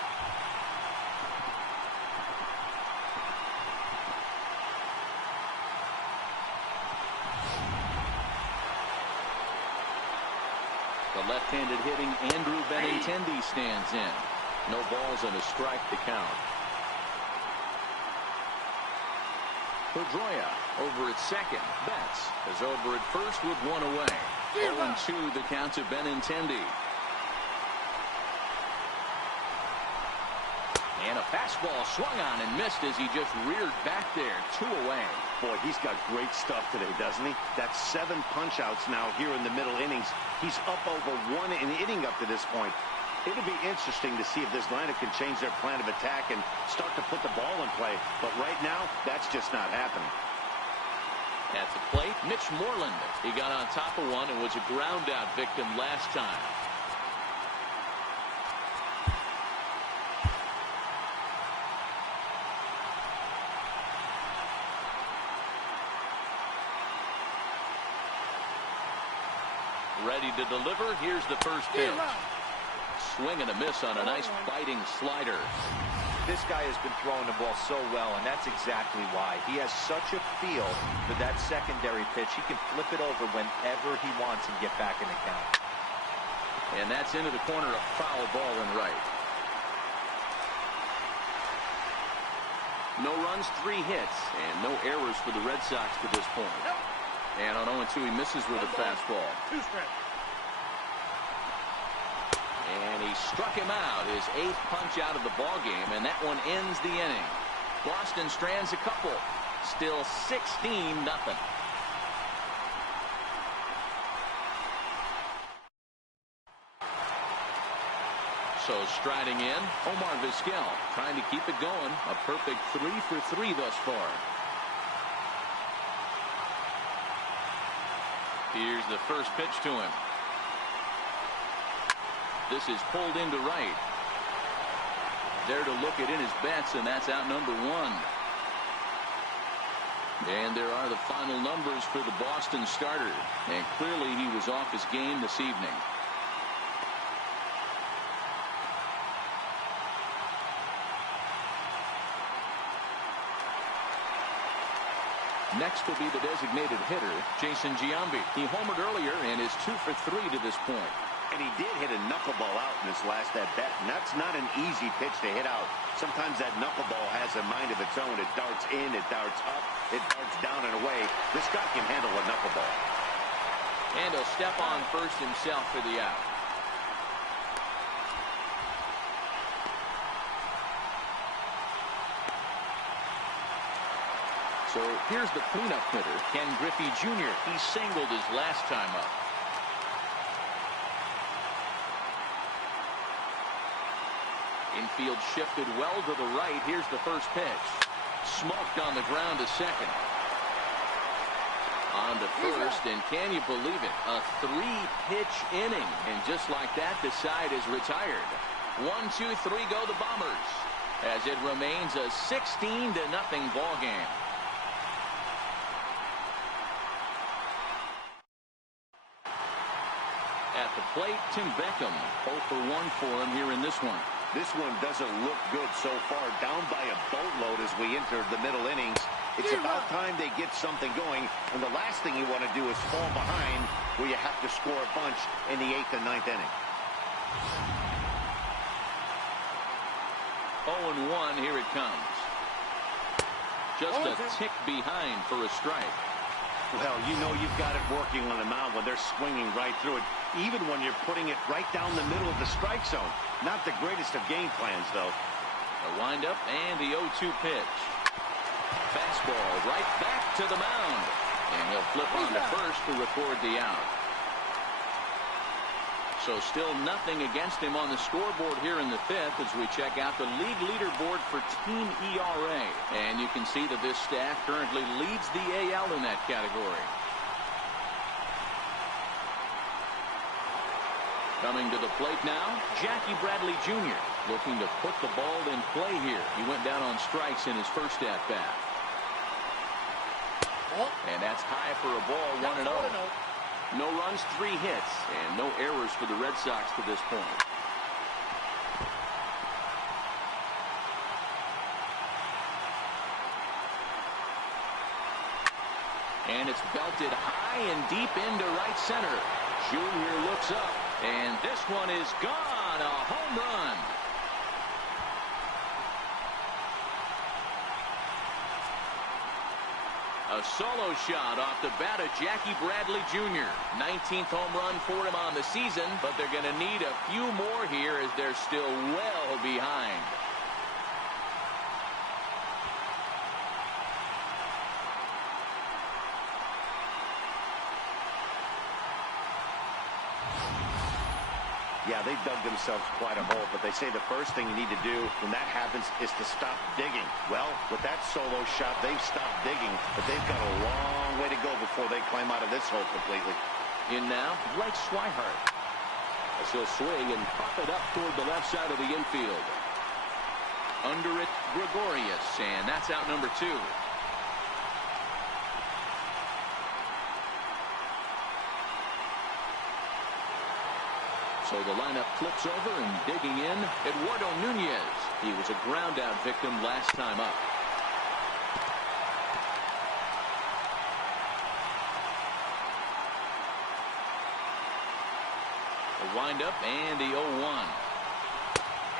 The left-handed hitting Andrew Benintendi stands in. No balls and a strike to count. Pedroia over at second. Betts is over at first with 1 away. 0-2 the count to Benintendi. And a fastball swung on and missed as he just reared back there. 2 away. Boy, he's got great stuff today, doesn't he? That's 7 punch-outs now here in the middle innings. He's up over 1 inning up to this point. It'll be interesting to see if this lineup can change their plan of attack and start to put the ball in play. But right now, that's just not happening. At the plate, Mitch Moreland. He got on top of one and was a ground-out victim last time. Ready to deliver. Here's the first pitch. Swing and a miss on a nice biting slider. This guy has been throwing the ball so well, and that's exactly why. He has such a feel for that secondary pitch. He can flip it over whenever he wants and get back in the count. And that's into the corner, a foul ball and right. No runs, 3 hits, and no errors for the Red Sox to this point. And on 0-2, he misses with a fastball. 2 strikes. And he struck him out, his 8th punch out of the ball game, and that one ends the inning. Boston strands a couple. Still 16-0. So striding in, Omar Vizquel trying to keep it going. A perfect 3 for 3 thus far. Here's the first pitch to him. This is pulled into right. There to look it in his bets, and that's out number 1. And there are the final numbers for the Boston starter. And clearly he was off his game this evening. Next will be the designated hitter, Jason Giambi. He homered earlier and is 2 for 3 to this point. And he did hit a knuckleball out in his last at-bat, and that's not an easy pitch to hit out. Sometimes that knuckleball has a mind of its own. It darts in, it darts up, it darts down and away. This guy can handle a knuckleball. And he'll step on first himself for the out. So here's the cleanup hitter, Ken Griffey Jr. He singled his last time up. Infield shifted well to the right. Here's the first pitch. Smoked on the ground to second. On to first, and can you believe it? A 3-pitch inning. And just like that, the side is retired. 1, 2, 3 go the Bombers. As it remains a 16-0 ball game. At the plate, Tim Beckham. 0 for 1 for him here in this one. This one doesn't look good so far. Down by a boatload as we enter the middle innings. It's about time they get something going. And the last thing you want to do is fall behind where you have to score a bunch in the 8th and 9th inning. 0-1, here it comes. Just a tick behind for a strike. Well, you know you've got it working on the mound when they're swinging right through it, even when you're putting it right down the middle of the strike zone. Not the greatest of game plans, though. A windup and the 0-2 pitch. Fastball right back to the mound. And he'll flip on to first to record the out. So still nothing against him on the scoreboard here in the 5th as we check out the league leaderboard for team ERA. And you can see that this staff currently leads the AL in that category. Coming to the plate now, Jackie Bradley Jr. looking to put the ball in play here. He went down on strikes in his first at-bat. And that's high for a ball, 1-0. No runs, 3 hits, and no errors for the Red Sox to this point. And it's belted high and deep into right center. Junior looks up, and this one is gone. A home run. A solo shot off the bat of Jackie Bradley Jr. 19th home run for him on the season, but they're going to need a few more here as they're still well behind. Yeah, they dug themselves quite a hole, but they say the first thing you need to do when that happens is to stop digging. Well, with that solo shot, they've stopped digging, but they've got a long way to go before they climb out of this hole completely. In now, Blake Swihart. As he'll swing and pop it up toward the left side of the infield. Under it, Gregorius, and that's out number 2. So the lineup flips over, and digging in, Eduardo Nunez. He was a ground out victim last time up. The windup and the 0-1.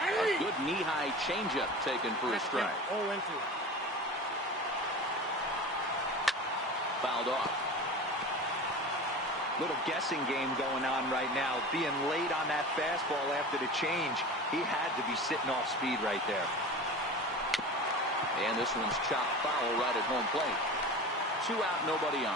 A good knee-high changeup taken for a strike. 0-2. Fouled off. Little guessing game going on right now. Being late on that fastball after the change. He had to be sitting off speed right there. And this one's chopped foul right at home plate. 2 out, nobody on.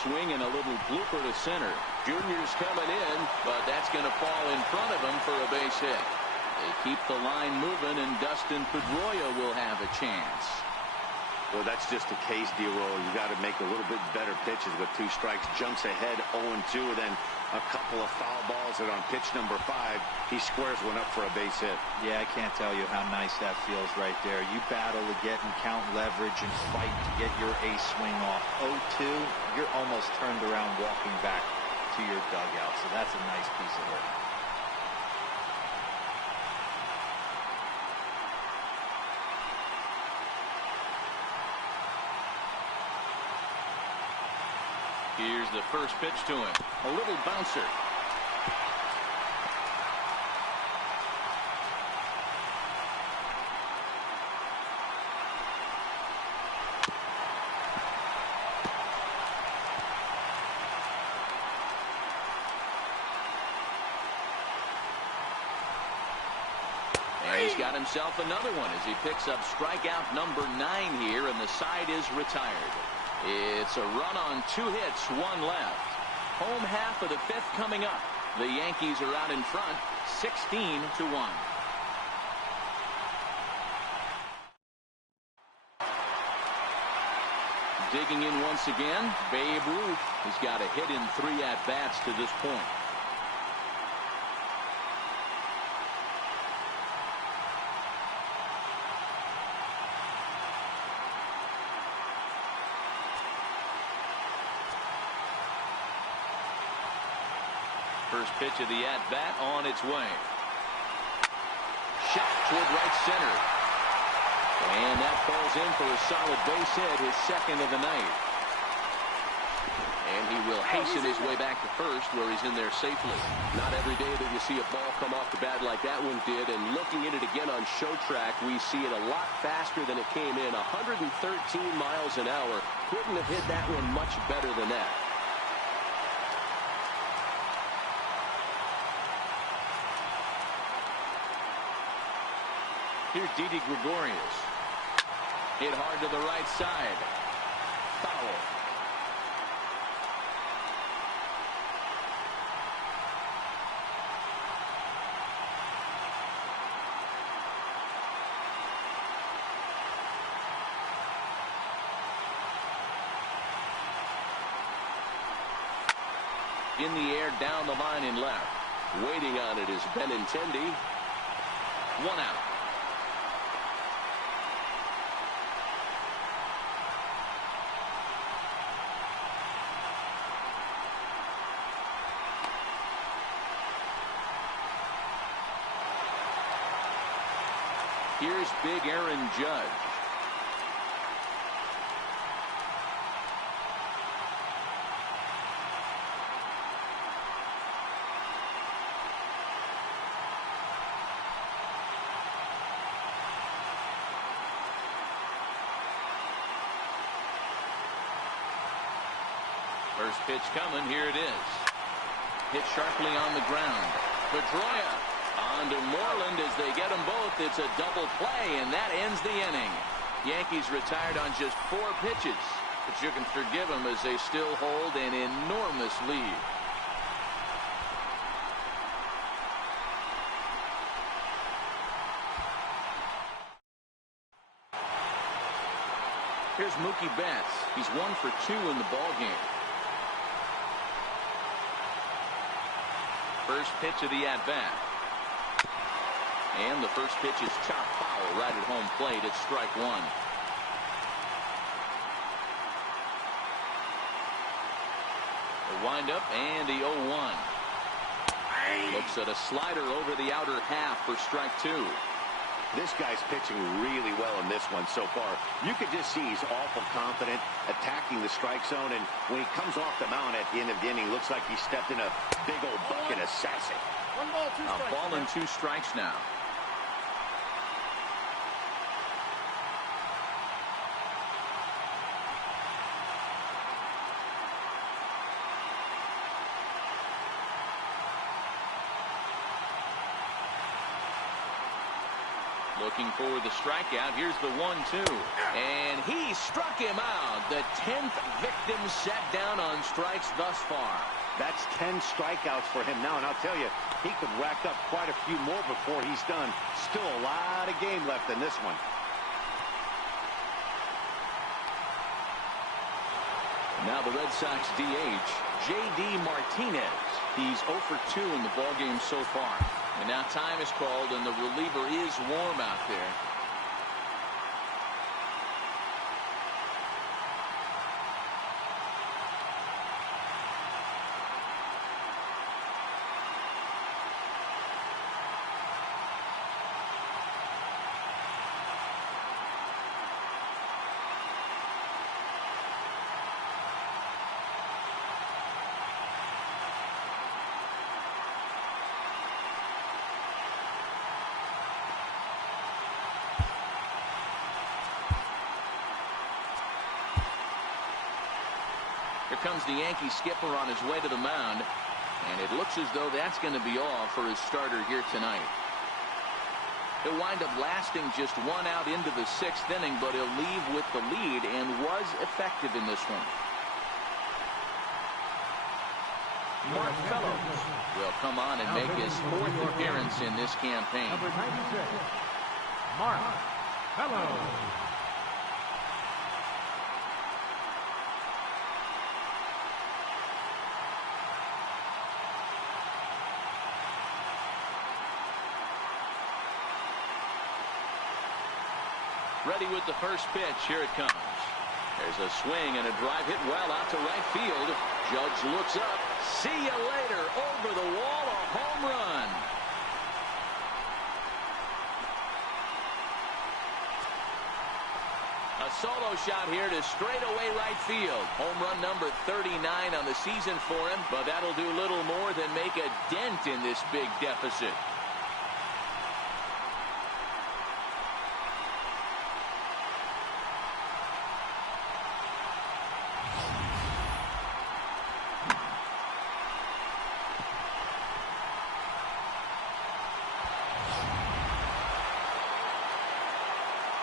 Swing and a little blooper to center. Junior's coming in, but that's going to fall in front of him for a base hit. They keep the line moving, and Dustin Pedroia will have a chance. Well, that's just a case, D-Roll. You got to make a little bit better pitches with 2 strikes. Jumps ahead 0-2, and then a couple of foul balls, and on pitch number 5, he squares one up for a base hit. Yeah, I can't tell you how nice that feels right there. You battle to get and count leverage and fight to get your ace swing off. 0-2, you're almost turned around walking back to your dugout, so that's a nice piece of work. Here's the first pitch to him. A little bouncer. And he's got himself another one as he picks up strikeout number 9 here, and the side is retired. It's a run on 2 hits, 1 left. Home half of the 5th coming up. The Yankees are out in front, 16-1. Digging in once again, Babe Ruth has got a hit in 3 at-bats to this point. First pitch of the at-bat on its way. Shot toward right center. And that falls in for a solid base hit, his 2nd of the night. And he will hasten his way back to first, where he's in there safely. Not every day that you see a ball come off the bat like that one did. And looking at it again on show track, we see it a lot faster than it came in. 113 miles an hour. Couldn't have hit that one much better than that. Here's Didi Gregorius. Hit hard to the right side. Foul. In the air, down the line and left. Waiting on it is Benintendi. 1 out. Here's big Aaron Judge. First pitch coming. Here it is. Hit sharply on the ground. Pedroia on to Moreland as they get them both. It's a double play, and that ends the inning. Yankees retired on just 4 pitches, but you can forgive them as they still hold an enormous lead. Here's Mookie Betts. He's 1 for 2 in the ballgame. First pitch of the at-bat. And the first pitch is chopped foul right at home plate. It's strike 1. The windup and the 0-1. Looks at a slider over the outer half for strike 2. This guy's pitching really well in this one so far. You could just see he's awful confident attacking the strike zone, and when he comes off the mound at the end of the inning, looks like he stepped in a big old bucket of sassy. A ball and 2 strikes now. Looking for the strikeout. Here's the 1-2. And he struck him out. The 10th victim set down on strikes thus far. That's 10 strikeouts for him now, and I'll tell you, he could rack up quite a few more before he's done. Still a lot of game left in this one. Now the Red Sox DH, J.D. Martinez. He's 0 for 2 in the ballgame so far. And now time is called, and the reliever is warm out there. Here comes the Yankee skipper on his way to the mound, and it looks as though that's going to be all for his starter here tonight. He'll wind up lasting just 1 out into the 6th inning, but he'll leave with the lead and was effective in this one. Mark Fellows will come on and make his 4th appearance in this campaign. Number 96, Mark Fellows. Ready with the first pitch. Here it comes. There's a swing and a drive hit well out to right field. Judge looks up. See you later. Over the wall, a home run. A solo shot here to straightaway right field. Home run number 39 on the season for him, but that'll do little more than make a dent in this big deficit.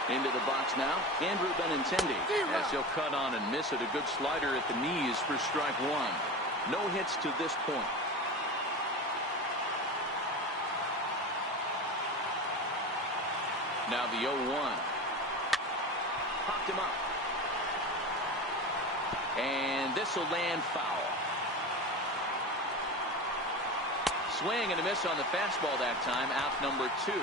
Into the box now, Andrew Benintendi, as he'll cut on and miss it. A good slider at the knees for strike 1. No hits to this point. Now the 0-1. Popped him up. And this will land foul. Swing and a miss on the fastball that time. Out number 2.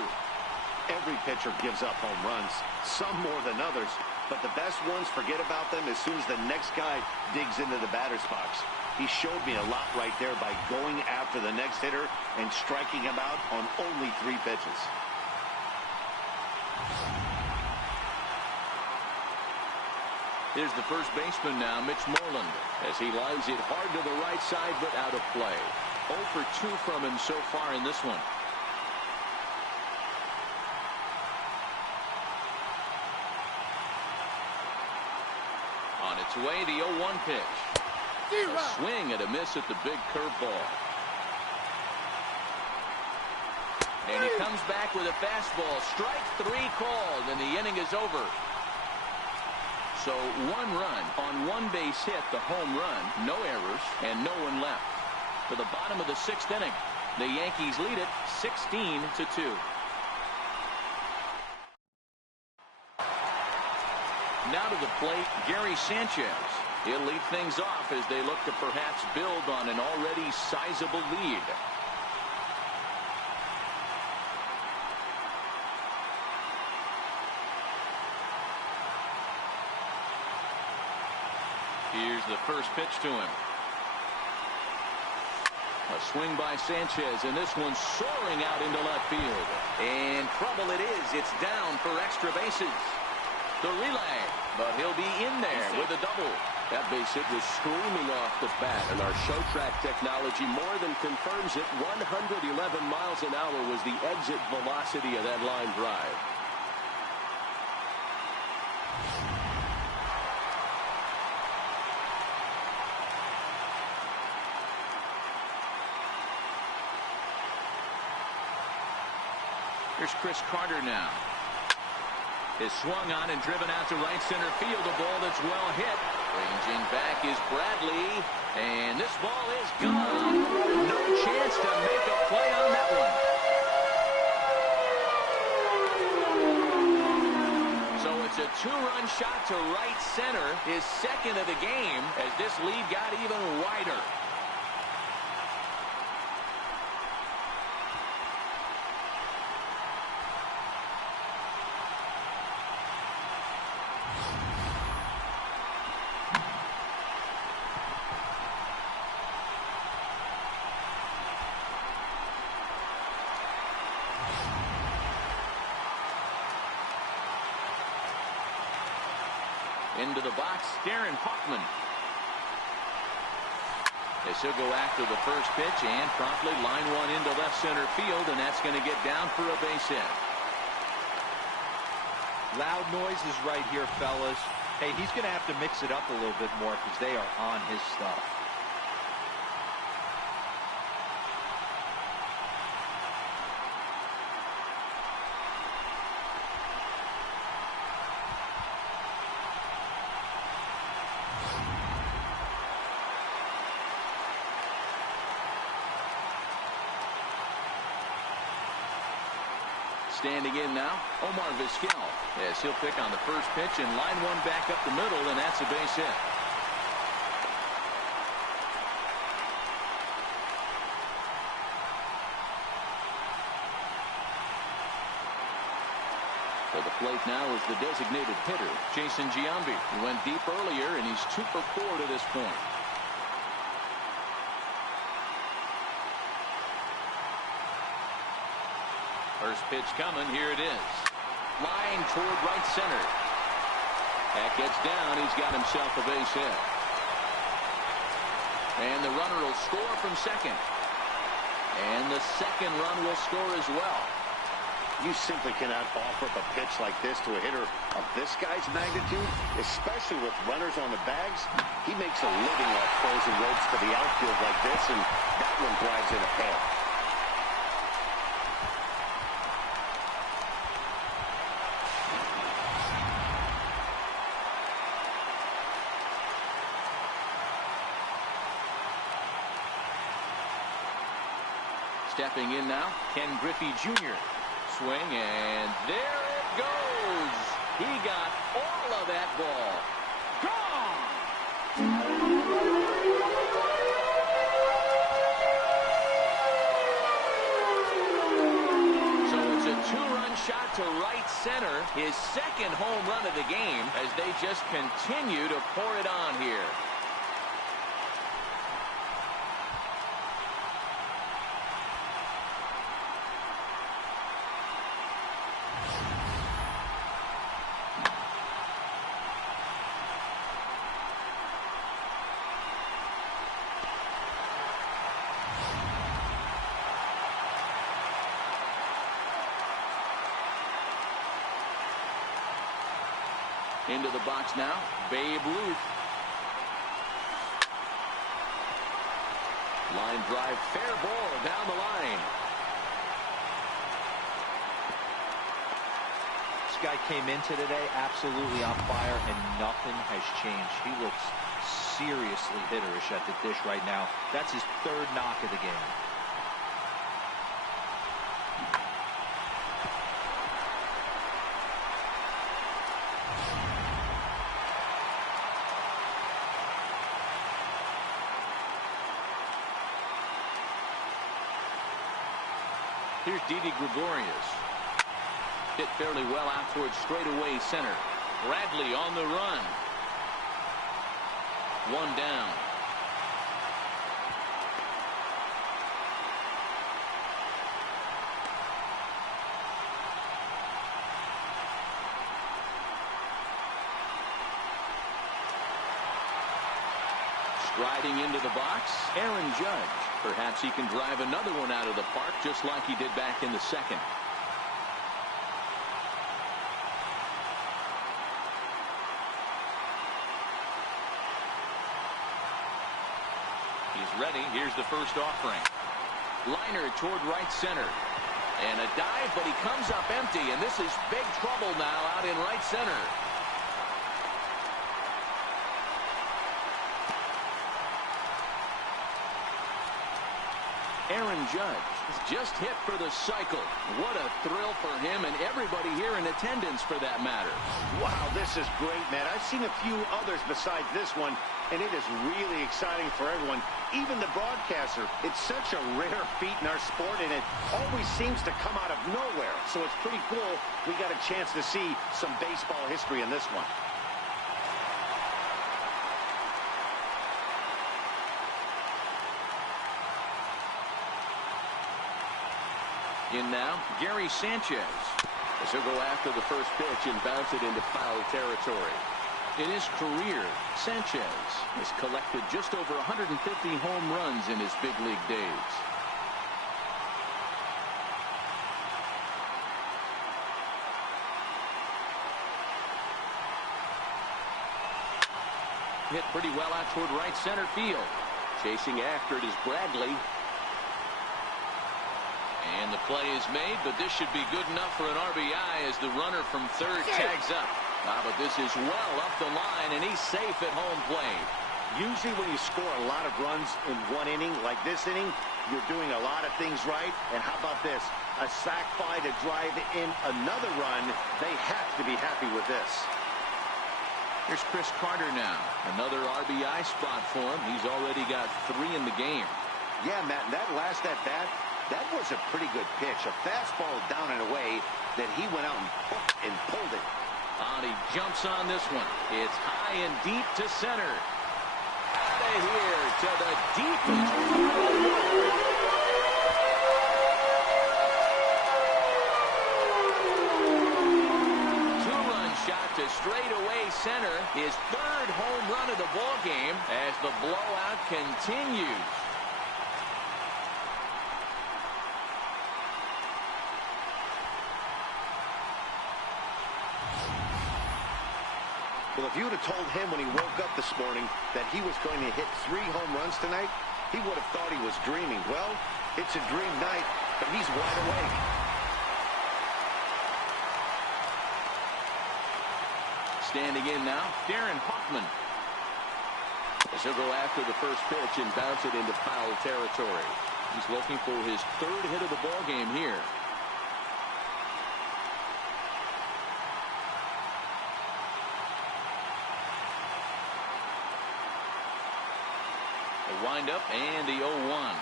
Every pitcher gives up home runs, some more than others, but the best ones, forget about them as soon as the next guy digs into the batter's box. He showed me a lot right there by going after the next hitter and striking him out on only 3 pitches. Here's the first baseman now, Mitch Moreland, as he lines it hard to the right side, but out of play. 0 for 2 from him so far in this one. On its way, the 0-1 pitch. A swing and a miss at the big curveball. And he comes back with a fastball. Strike 3 called, and the inning is over. So 1 run on 1 base hit, the home run, no errors, and no one left. To the bottom of the 6th inning, the Yankees lead it 16-2. Now to the plate, Gary Sanchez. He'll lead things off as they look to perhaps build on an already sizable lead. Here's the first pitch to him. A swing by Sanchez, and this one's soaring out into left field. And trouble it is. It's down for extra bases. The relay, but he'll be in there with a double. That base hit was screaming off the bat, and our show track technology more than confirms it. 111 miles an hour was the exit velocity of that line drive. Here's Chris Carter now. Is swung on and driven out to right center field. A ball that's well hit. Ranging back is Bradley. And this ball is gone. No chance to make a play on that one. So it's a two-run shot to right center. His second of the game as this lead got even wider. Into the box, Darren Hoffman. As he'll go after the first pitch and promptly line one into left center field, and that's going to get down for a base hit. Loud noises right here, fellas. Hey, he's going to have to mix it up a little bit more because they are on his stuff. Standing in now, Omar Vizquel. Yes, he'll pick on the first pitch and line one back up the middle, and that's a base hit. For the plate now is the designated hitter, Jason Giambi. He went deep earlier, and he's 2 for 4 to this point. First pitch coming. Here it is. Line toward right center. That gets down. He's got himself a base hit. And the runner will score from second. And the second run will score as well. You simply cannot offer up a pitch like this to a hitter of this guy's magnitude, especially with runners on the bags. He makes a living off frozen ropes to the outfield like this, and that one drives in a pair. Stepping in now, Ken Griffey Jr. Swing, and there it goes. He got all of that ball. Gone! So it's a two-run shot to right center. His second home run of the game as they just continue to pour it on here. Into the box now, Babe Ruth. Line drive, fair ball down the line. This guy came into today absolutely on fire, and nothing has changed. He looks seriously hitterish at the dish right now. That's his third knock of the game. Here's Didi Gregorius. Hit fairly well out towards straightaway center. Bradley on the run. One down. Riding into the box, Aaron Judge. Perhaps he can drive another one out of the park just like he did back in the second. He's ready. Here's the first offering. Liner toward right center. And a dive, but he comes up empty, and this is big trouble now out in right center. Aaron Judge is just hit for the cycle. What a thrill for him and everybody here in attendance for that matter. Wow, this is great, man. I've seen a few others besides this one, and it is really exciting for everyone, even the broadcaster. It's such a rare feat in our sport, and it always seems to come out of nowhere. So it's pretty cool we got a chance to see some baseball history in this one. In now, Gary Sanchez. As he'll go after the first pitch and bounce it into foul territory. In his career, Sanchez has collected just over 150 home runs in his big league days. Hit pretty well out toward right center field. Chasing after it is Bradley. And the play is made, but this should be good enough for an RBI as the runner from third tags up. But this is well up the line, and he's safe at home plate. Usually when you score a lot of runs in one inning, like this inning, you're doing a lot of things right. And how about this? A sac fly to drive in another run. They have to be happy with this. Here's Chris Carter now. Another RBI spot for him. He's already got 3 in the game. Yeah, Matt, that last at-bat, that was a pretty good pitch. A fastball down and away that he went out and pulled it. And he jumps on this one. It's high and deep to center. Out of here to the deepest. Two-run shot to straightaway center. His 3rd home run of the ball game as the blowout continues. Well, if you would have told him when he woke up this morning that he was going to hit 3 home runs tonight, he would have thought he was dreaming. Well, it's a dream night, but he's wide awake. Standing in now, Darren Hoffman. As he'll go after the first pitch and bounce it into foul territory. He's looking for his 3rd hit of the ball game here. The windup and the 0-1.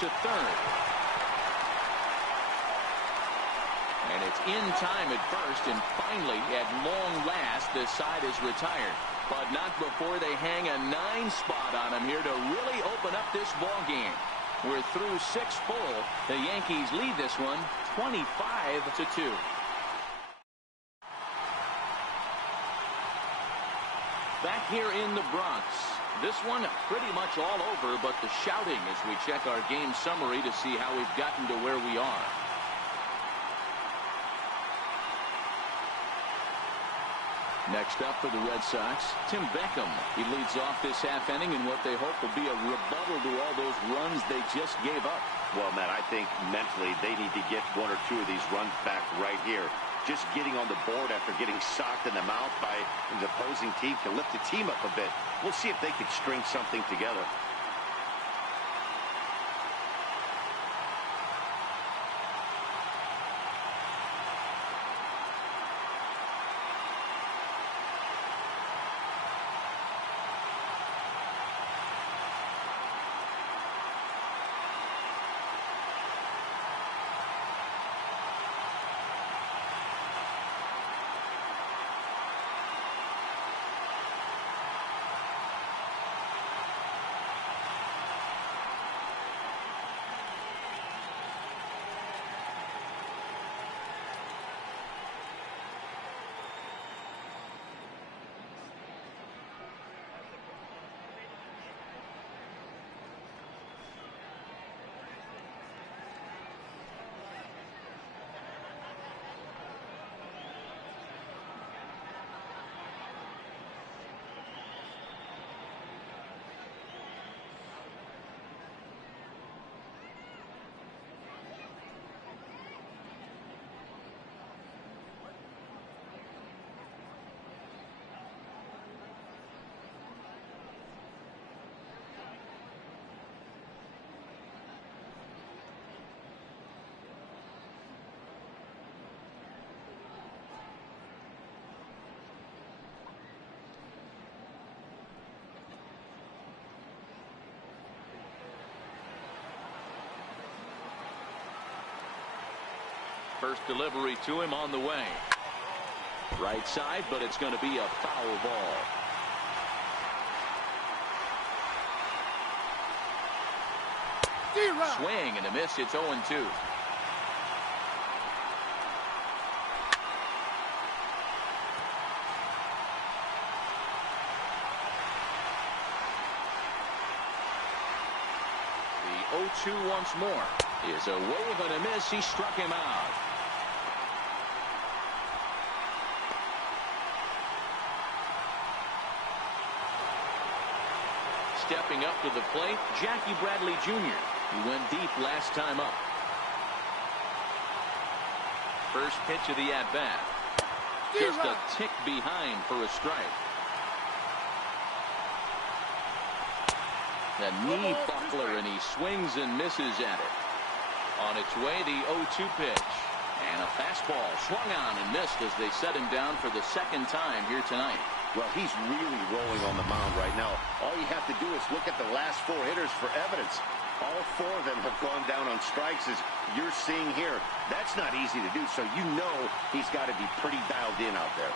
To third. And it's in time at first, and finally, at long last, this side is retired. But not before they hang a 9 spot on him here to really open up this ball game. We're through 6 full. The Yankees lead this one 25-2. Back here in the Bronx. This one pretty much all over, but the shouting as we check our game summary to see how we've gotten to where we are. Next up for the Red Sox, Tim Beckham. He leads off this half inning in what they hope will be a rebuttal to all those runs they just gave up. Well, Matt, I think mentally they need to get 1 or 2 of these runs back right here. Just getting on the board after getting socked in the mouth by the opposing team can lift the team up a bit. We'll see if they can string something together. First delivery to him on the way. Right side, but it's going to be a foul ball. Swing and a miss. It's 0-2. The 0-2 once more is a wave and a miss. He struck him out. Stepping up to the plate, Jackie Bradley Jr. He went deep last time up. First pitch of the at-bat. Just a tick behind for a strike. The knee buckler, and he swings and misses at it. On its way, the 0-2 pitch. And a fastball swung on and missed as they set him down for the second time here tonight. Well, he's really rolling on the mound right now. All you have to do is look at the last 4 hitters for evidence. All 4 of them have gone down on strikes, as you're seeing here. That's not easy to do, so you know he's got to be pretty dialed in out there.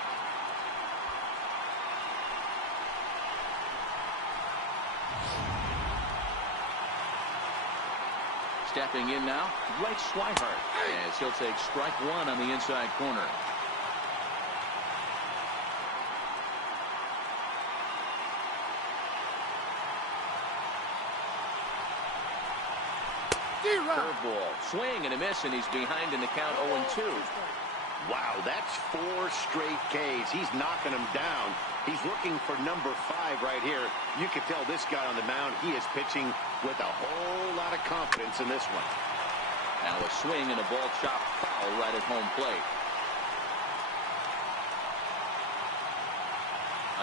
Stepping in now, Blake Swihart, as he'll take strike 1 on the inside corner. Curveball, swing and a miss, and he's behind in the count 0-2. Wow, that's 4 straight Ks. He's knocking them down. He's looking for number 5 right here. You can tell this guy on the mound, he is pitching with a whole lot of confidence in this one. Now a swing and a ball chopped foul right at home plate.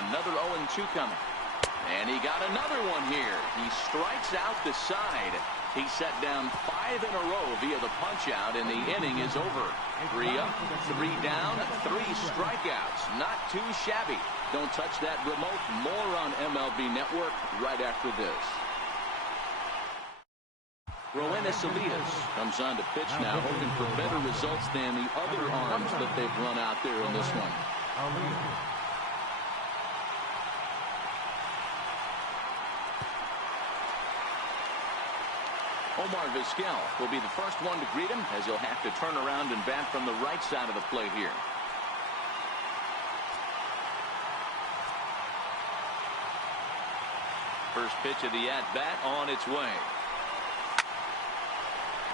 Another 0-2 coming. And he got another one here. He strikes out the side. He set down 5 in a row via the punch-out, and the inning is over. 3 up, 3 down, 3 strikeouts. Not too shabby. Don't touch that remote. More on MLB Network right after this. Roena Salinas comes on to pitch now, hoping for better results than the other arms that they've run out there in this one. Omar Vizquel will be the first one to greet him, as he'll have to turn around and bat from the right side of the plate here. First pitch of the at-bat on its way.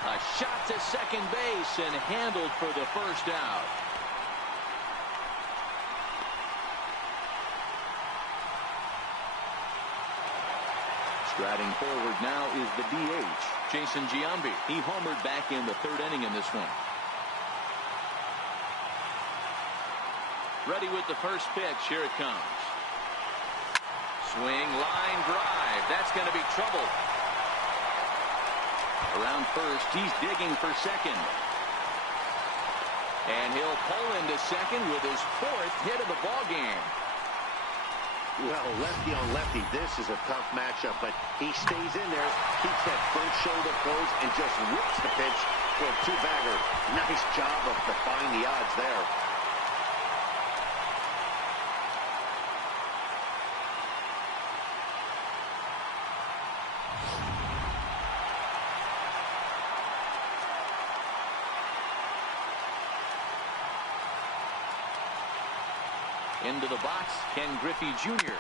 A shot to second base and handled for the first out. Striding forward now is the DH, Jason Giambi. He homered back in the 3rd inning in this one. Ready with the first pitch. Here it comes. Swing, line drive. That's going to be trouble. Around first, he's digging for second. And he'll pull into second with his 4th hit of the ballgame. Well, lefty on lefty, this is a tough matchup, but he stays in there, keeps that front shoulder closed, and just whips the pitch for a 2-bagger. Nice job of defying the odds there. Into the box, Ken Griffey Jr.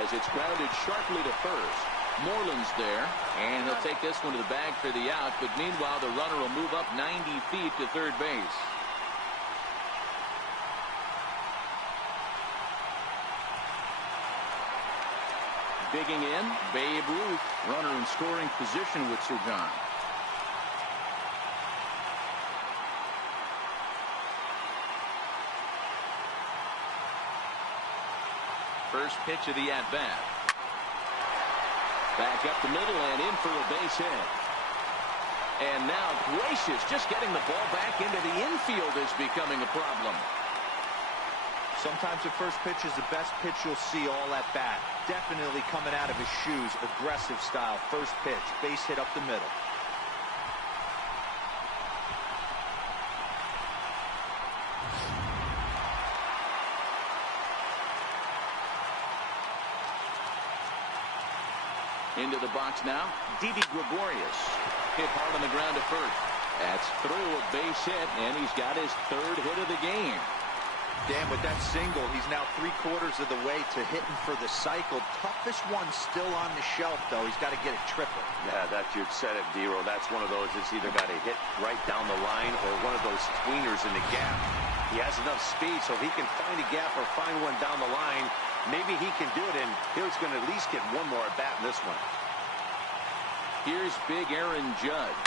as it's grounded sharply to first. Moreland's there, and he'll take this one to the bag for the out, but meanwhile the runner will move up 90 feet to third base. Digging in, Babe Ruth, runner in scoring position with Sir John. First pitch of the at-bat. Back up the middle and in for a base hit. And now Gracious just getting the ball back into the infield is becoming a problem. Sometimes the first pitch is the best pitch you'll see all at bat. Definitely coming out of his shoes, aggressive style. First pitch, base hit up the middle. Into the box now, Didi Gregorius. Hit hard on the ground to first. That's through a base hit, and he's got his third hit of the game. Dan, with that single, he's now 3/4 of the way to hitting for the cycle. Toughest one still on the shelf, though. He's got to get a triple. Yeah, that you said it, D-Row. That's one of those that's either got to hit right down the line or one of those tweeners in the gap. He has enough speed, so if he can find a gap or find one down the line, maybe he can do it, and he's going to at least get one more at bat in this one. Here's big Aaron Judge.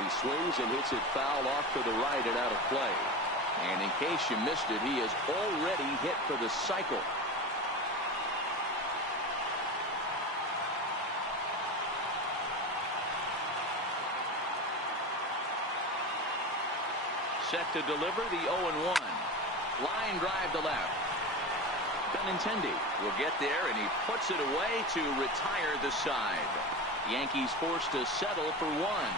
He swings and hits it foul off to the right and out of play. And in case you missed it, he has already hit for the cycle. Set to deliver the 0-1. Line drive to left. Benintendi will get there, and he puts it away to retire the side. Yankees forced to settle for one.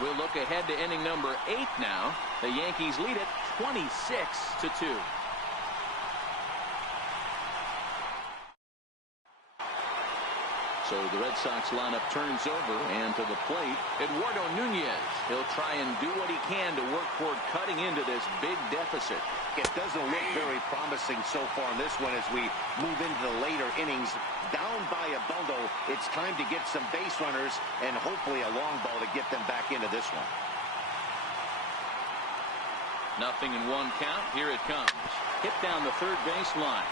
We'll look ahead to inning number 8 now. The Yankees lead it 26-2. So the Red Sox lineup turns over, and to the plate, Eduardo Nunez. He'll try and do what he can to work toward cutting into this big deficit. It doesn't look very promising so far in this one as we move into the later innings. Down by a bundle, it's time to get some base runners and hopefully a long ball to get them back into this one. Nothing in one count. Here it comes. Hit down the third base line.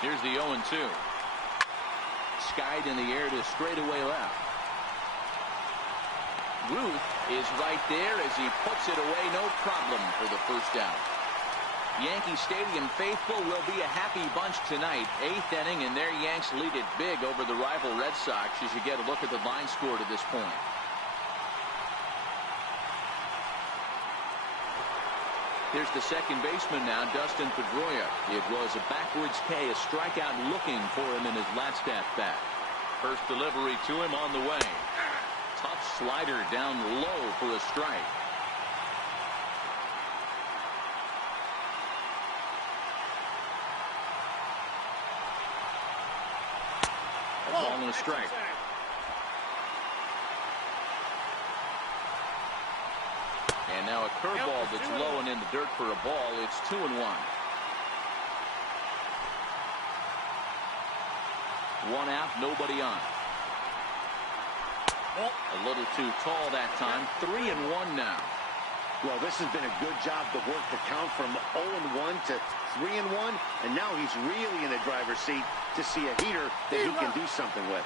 Here's the 0-2. Skied in the air to straightaway left. Ruth is right there as he puts it away, no problem for the first out. Yankee Stadium faithful will be a happy bunch tonight. 8th inning, and their Yanks lead it big over the rival Red Sox as you get a look at the line score to this point. Here's the second baseman now, Dustin Pedroia. It was a backwards K, a strikeout looking for him in his last at-bat. First delivery to him on the way. Tough slider down low for a strike. A ball and a strike. And now a curveball that's low and in the dirt for a ball. It's 2-1. One out, nobody on. A little too tall that time. 3-1 now. Well, this has been a good job to work the count from 0-1 to 3-1, and now he's really in the driver's seat to see a heater that he can do something with.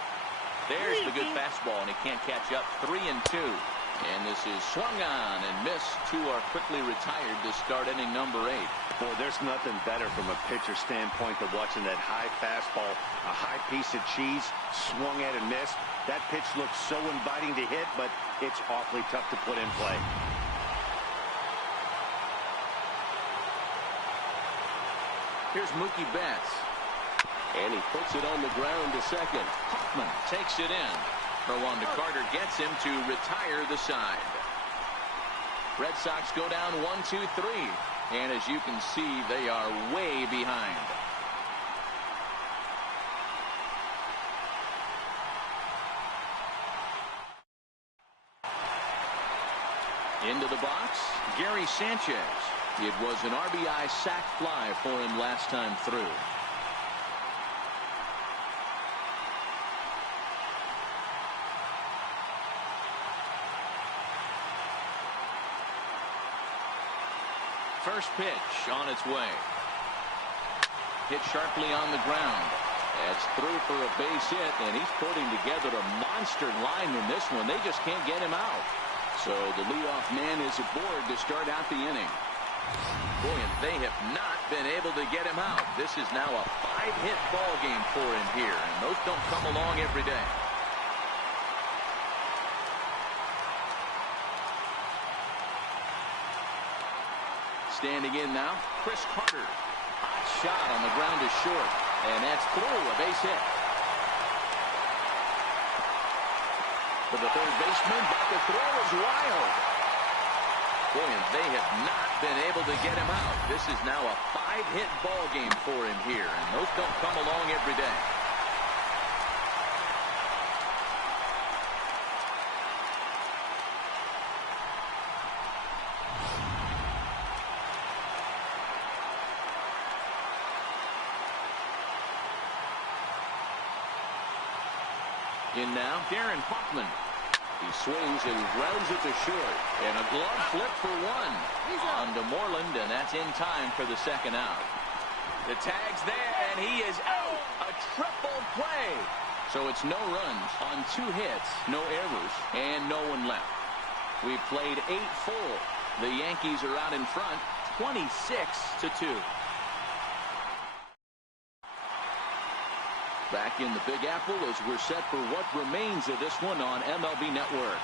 There's the good fastball, and he can't catch up. 3-2. And this is swung on and missed. Two are quickly retired to start inning number 8. Boy, there's nothing better from a pitcher standpoint than watching that high fastball, a high piece of cheese, swung at and missed. That pitch looks so inviting to hit, but it's awfully tough to put in play. Here's Mookie Betts. And he puts it on the ground to second. Hoffman takes it in. Throw on to Carter gets him to retire the side. Red Sox go down 1-2-3. And as you can see, they are way behind. Into the box, Gary Sanchez. It was an RBI sac fly for him last time through. First pitch on its way. Hit sharply on the ground. That's through for a base hit, and he's putting together a monster line in this one. They just can't get him out. So the leadoff man is aboard to start out the inning. Boy, and they have not been able to get him out. This is now a 5-hit ball game for him here, and those don't come along every day. Standing in now, Chris Carter. Hot shot on the ground is short, and that's through a base hit. For the third baseman, but the throw is wild. Boy, and they have not been able to get him out. This is now a 5-hit ball game for him here, and those don't come along every day. In now, Darren Hoffman. He swings and grounds it to short. And a glove flip for one. On to Moreland, and that's in time for the second out. The tag's there, and he is out. A triple play. So it's no runs on 2 hits, no errors, and no one left. We've played 8 full. The Yankees are out in front, 26-2. Back in the Big Apple as we're set for what remains of this one on MLB Network.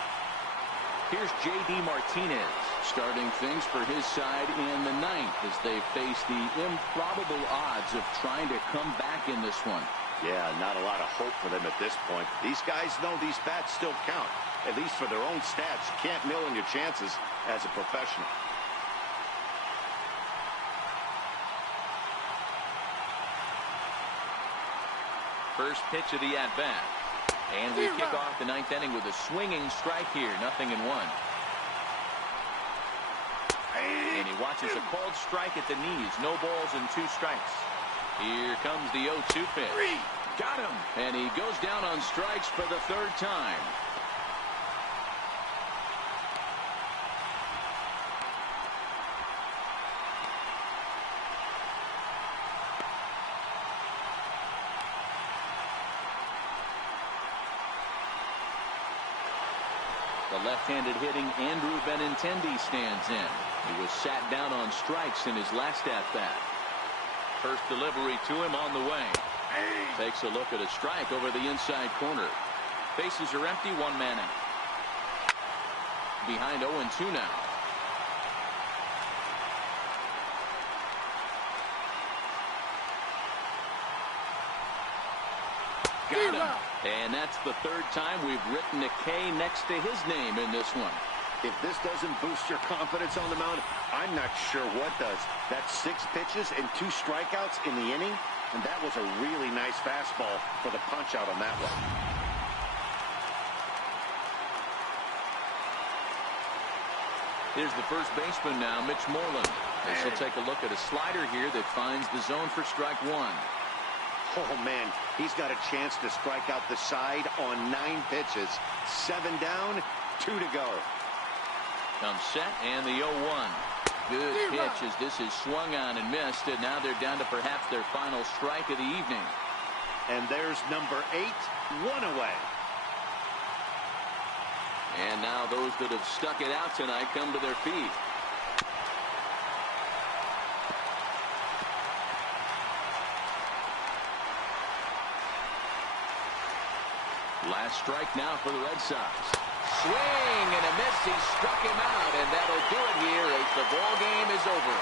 Here's J.D. Martinez starting things for his side in the 9th as they face the improbable odds of trying to come back in this one. Yeah, not a lot of hope for them at this point. These guys know these bats still count, at least for their own stats. You can't mill in your chances as a professional. First pitch of the at-bat. And we kick off the 9th inning with a swinging strike here. 0-1. And he watches a called strike at the knees. No balls and 2 strikes. Here comes the 0-2 pitch. Got him. And he goes down on strikes for the 3rd time. The left-handed hitting Andrew Benintendi stands in. He was sat down on strikes in his last at-bat. First delivery to him on the way. Takes a look at a strike over the inside corner. Bases are empty, 1 man out. Behind 0-2 now. Got him. And that's the 3rd time we've written a K next to his name in this one. If this doesn't boost your confidence on the mound, I'm not sure what does. That's 6 pitches and 2 strikeouts in the inning, and that was a really nice fastball for the punch out on that one. Here's the first baseman now, Mitch Moreland. This will take a look at a slider here that finds the zone for strike 1. Oh, man, he's got a chance to strike out the side on 9 pitches. 7 down, 2 to go. Comes set, and the 0-1. Good pitch as this is swung on and missed, and now they're down to perhaps their final strike of the evening. And there's number 8, 1 away. And now those that have stuck it out tonight come to their feet. Last strike now for the Red Sox. Swing and a miss. He struck him out, and that'll do it here as the ball game is over.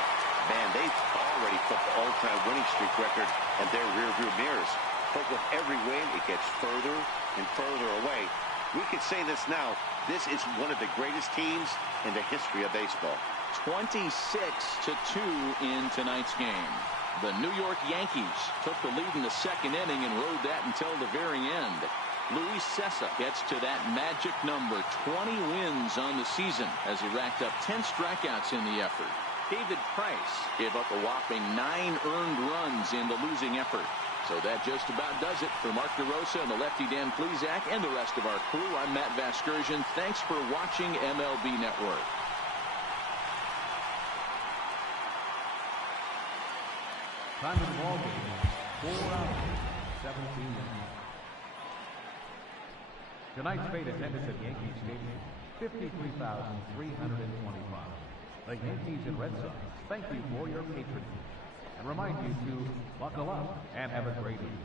Man, they've already put the all-time winning streak record in their rearview mirrors. But with every win, it gets further and further away. We could say this now. This is one of the greatest teams in the history of baseball. 26-2 in tonight's game. The New York Yankees took the lead in the 2nd inning and rode that until the very end. Luis Cessa gets to that magic number, 20 wins on the season as he racked up 10 strikeouts in the effort. David Price gave up a whopping 9 earned runs in the losing effort. So that just about does it for Mark DeRosa and the lefty Dan Plesac and the rest of our crew. I'm Matt Vasgersian. Thanks for watching MLB Network. Time of the ball game is 4 hours, 17 minutes. Tonight's fate attendance at Yankee Stadium, 53,325. The Yankees and Red Sox thank you for your patronage and remind you to buckle up and have a great evening.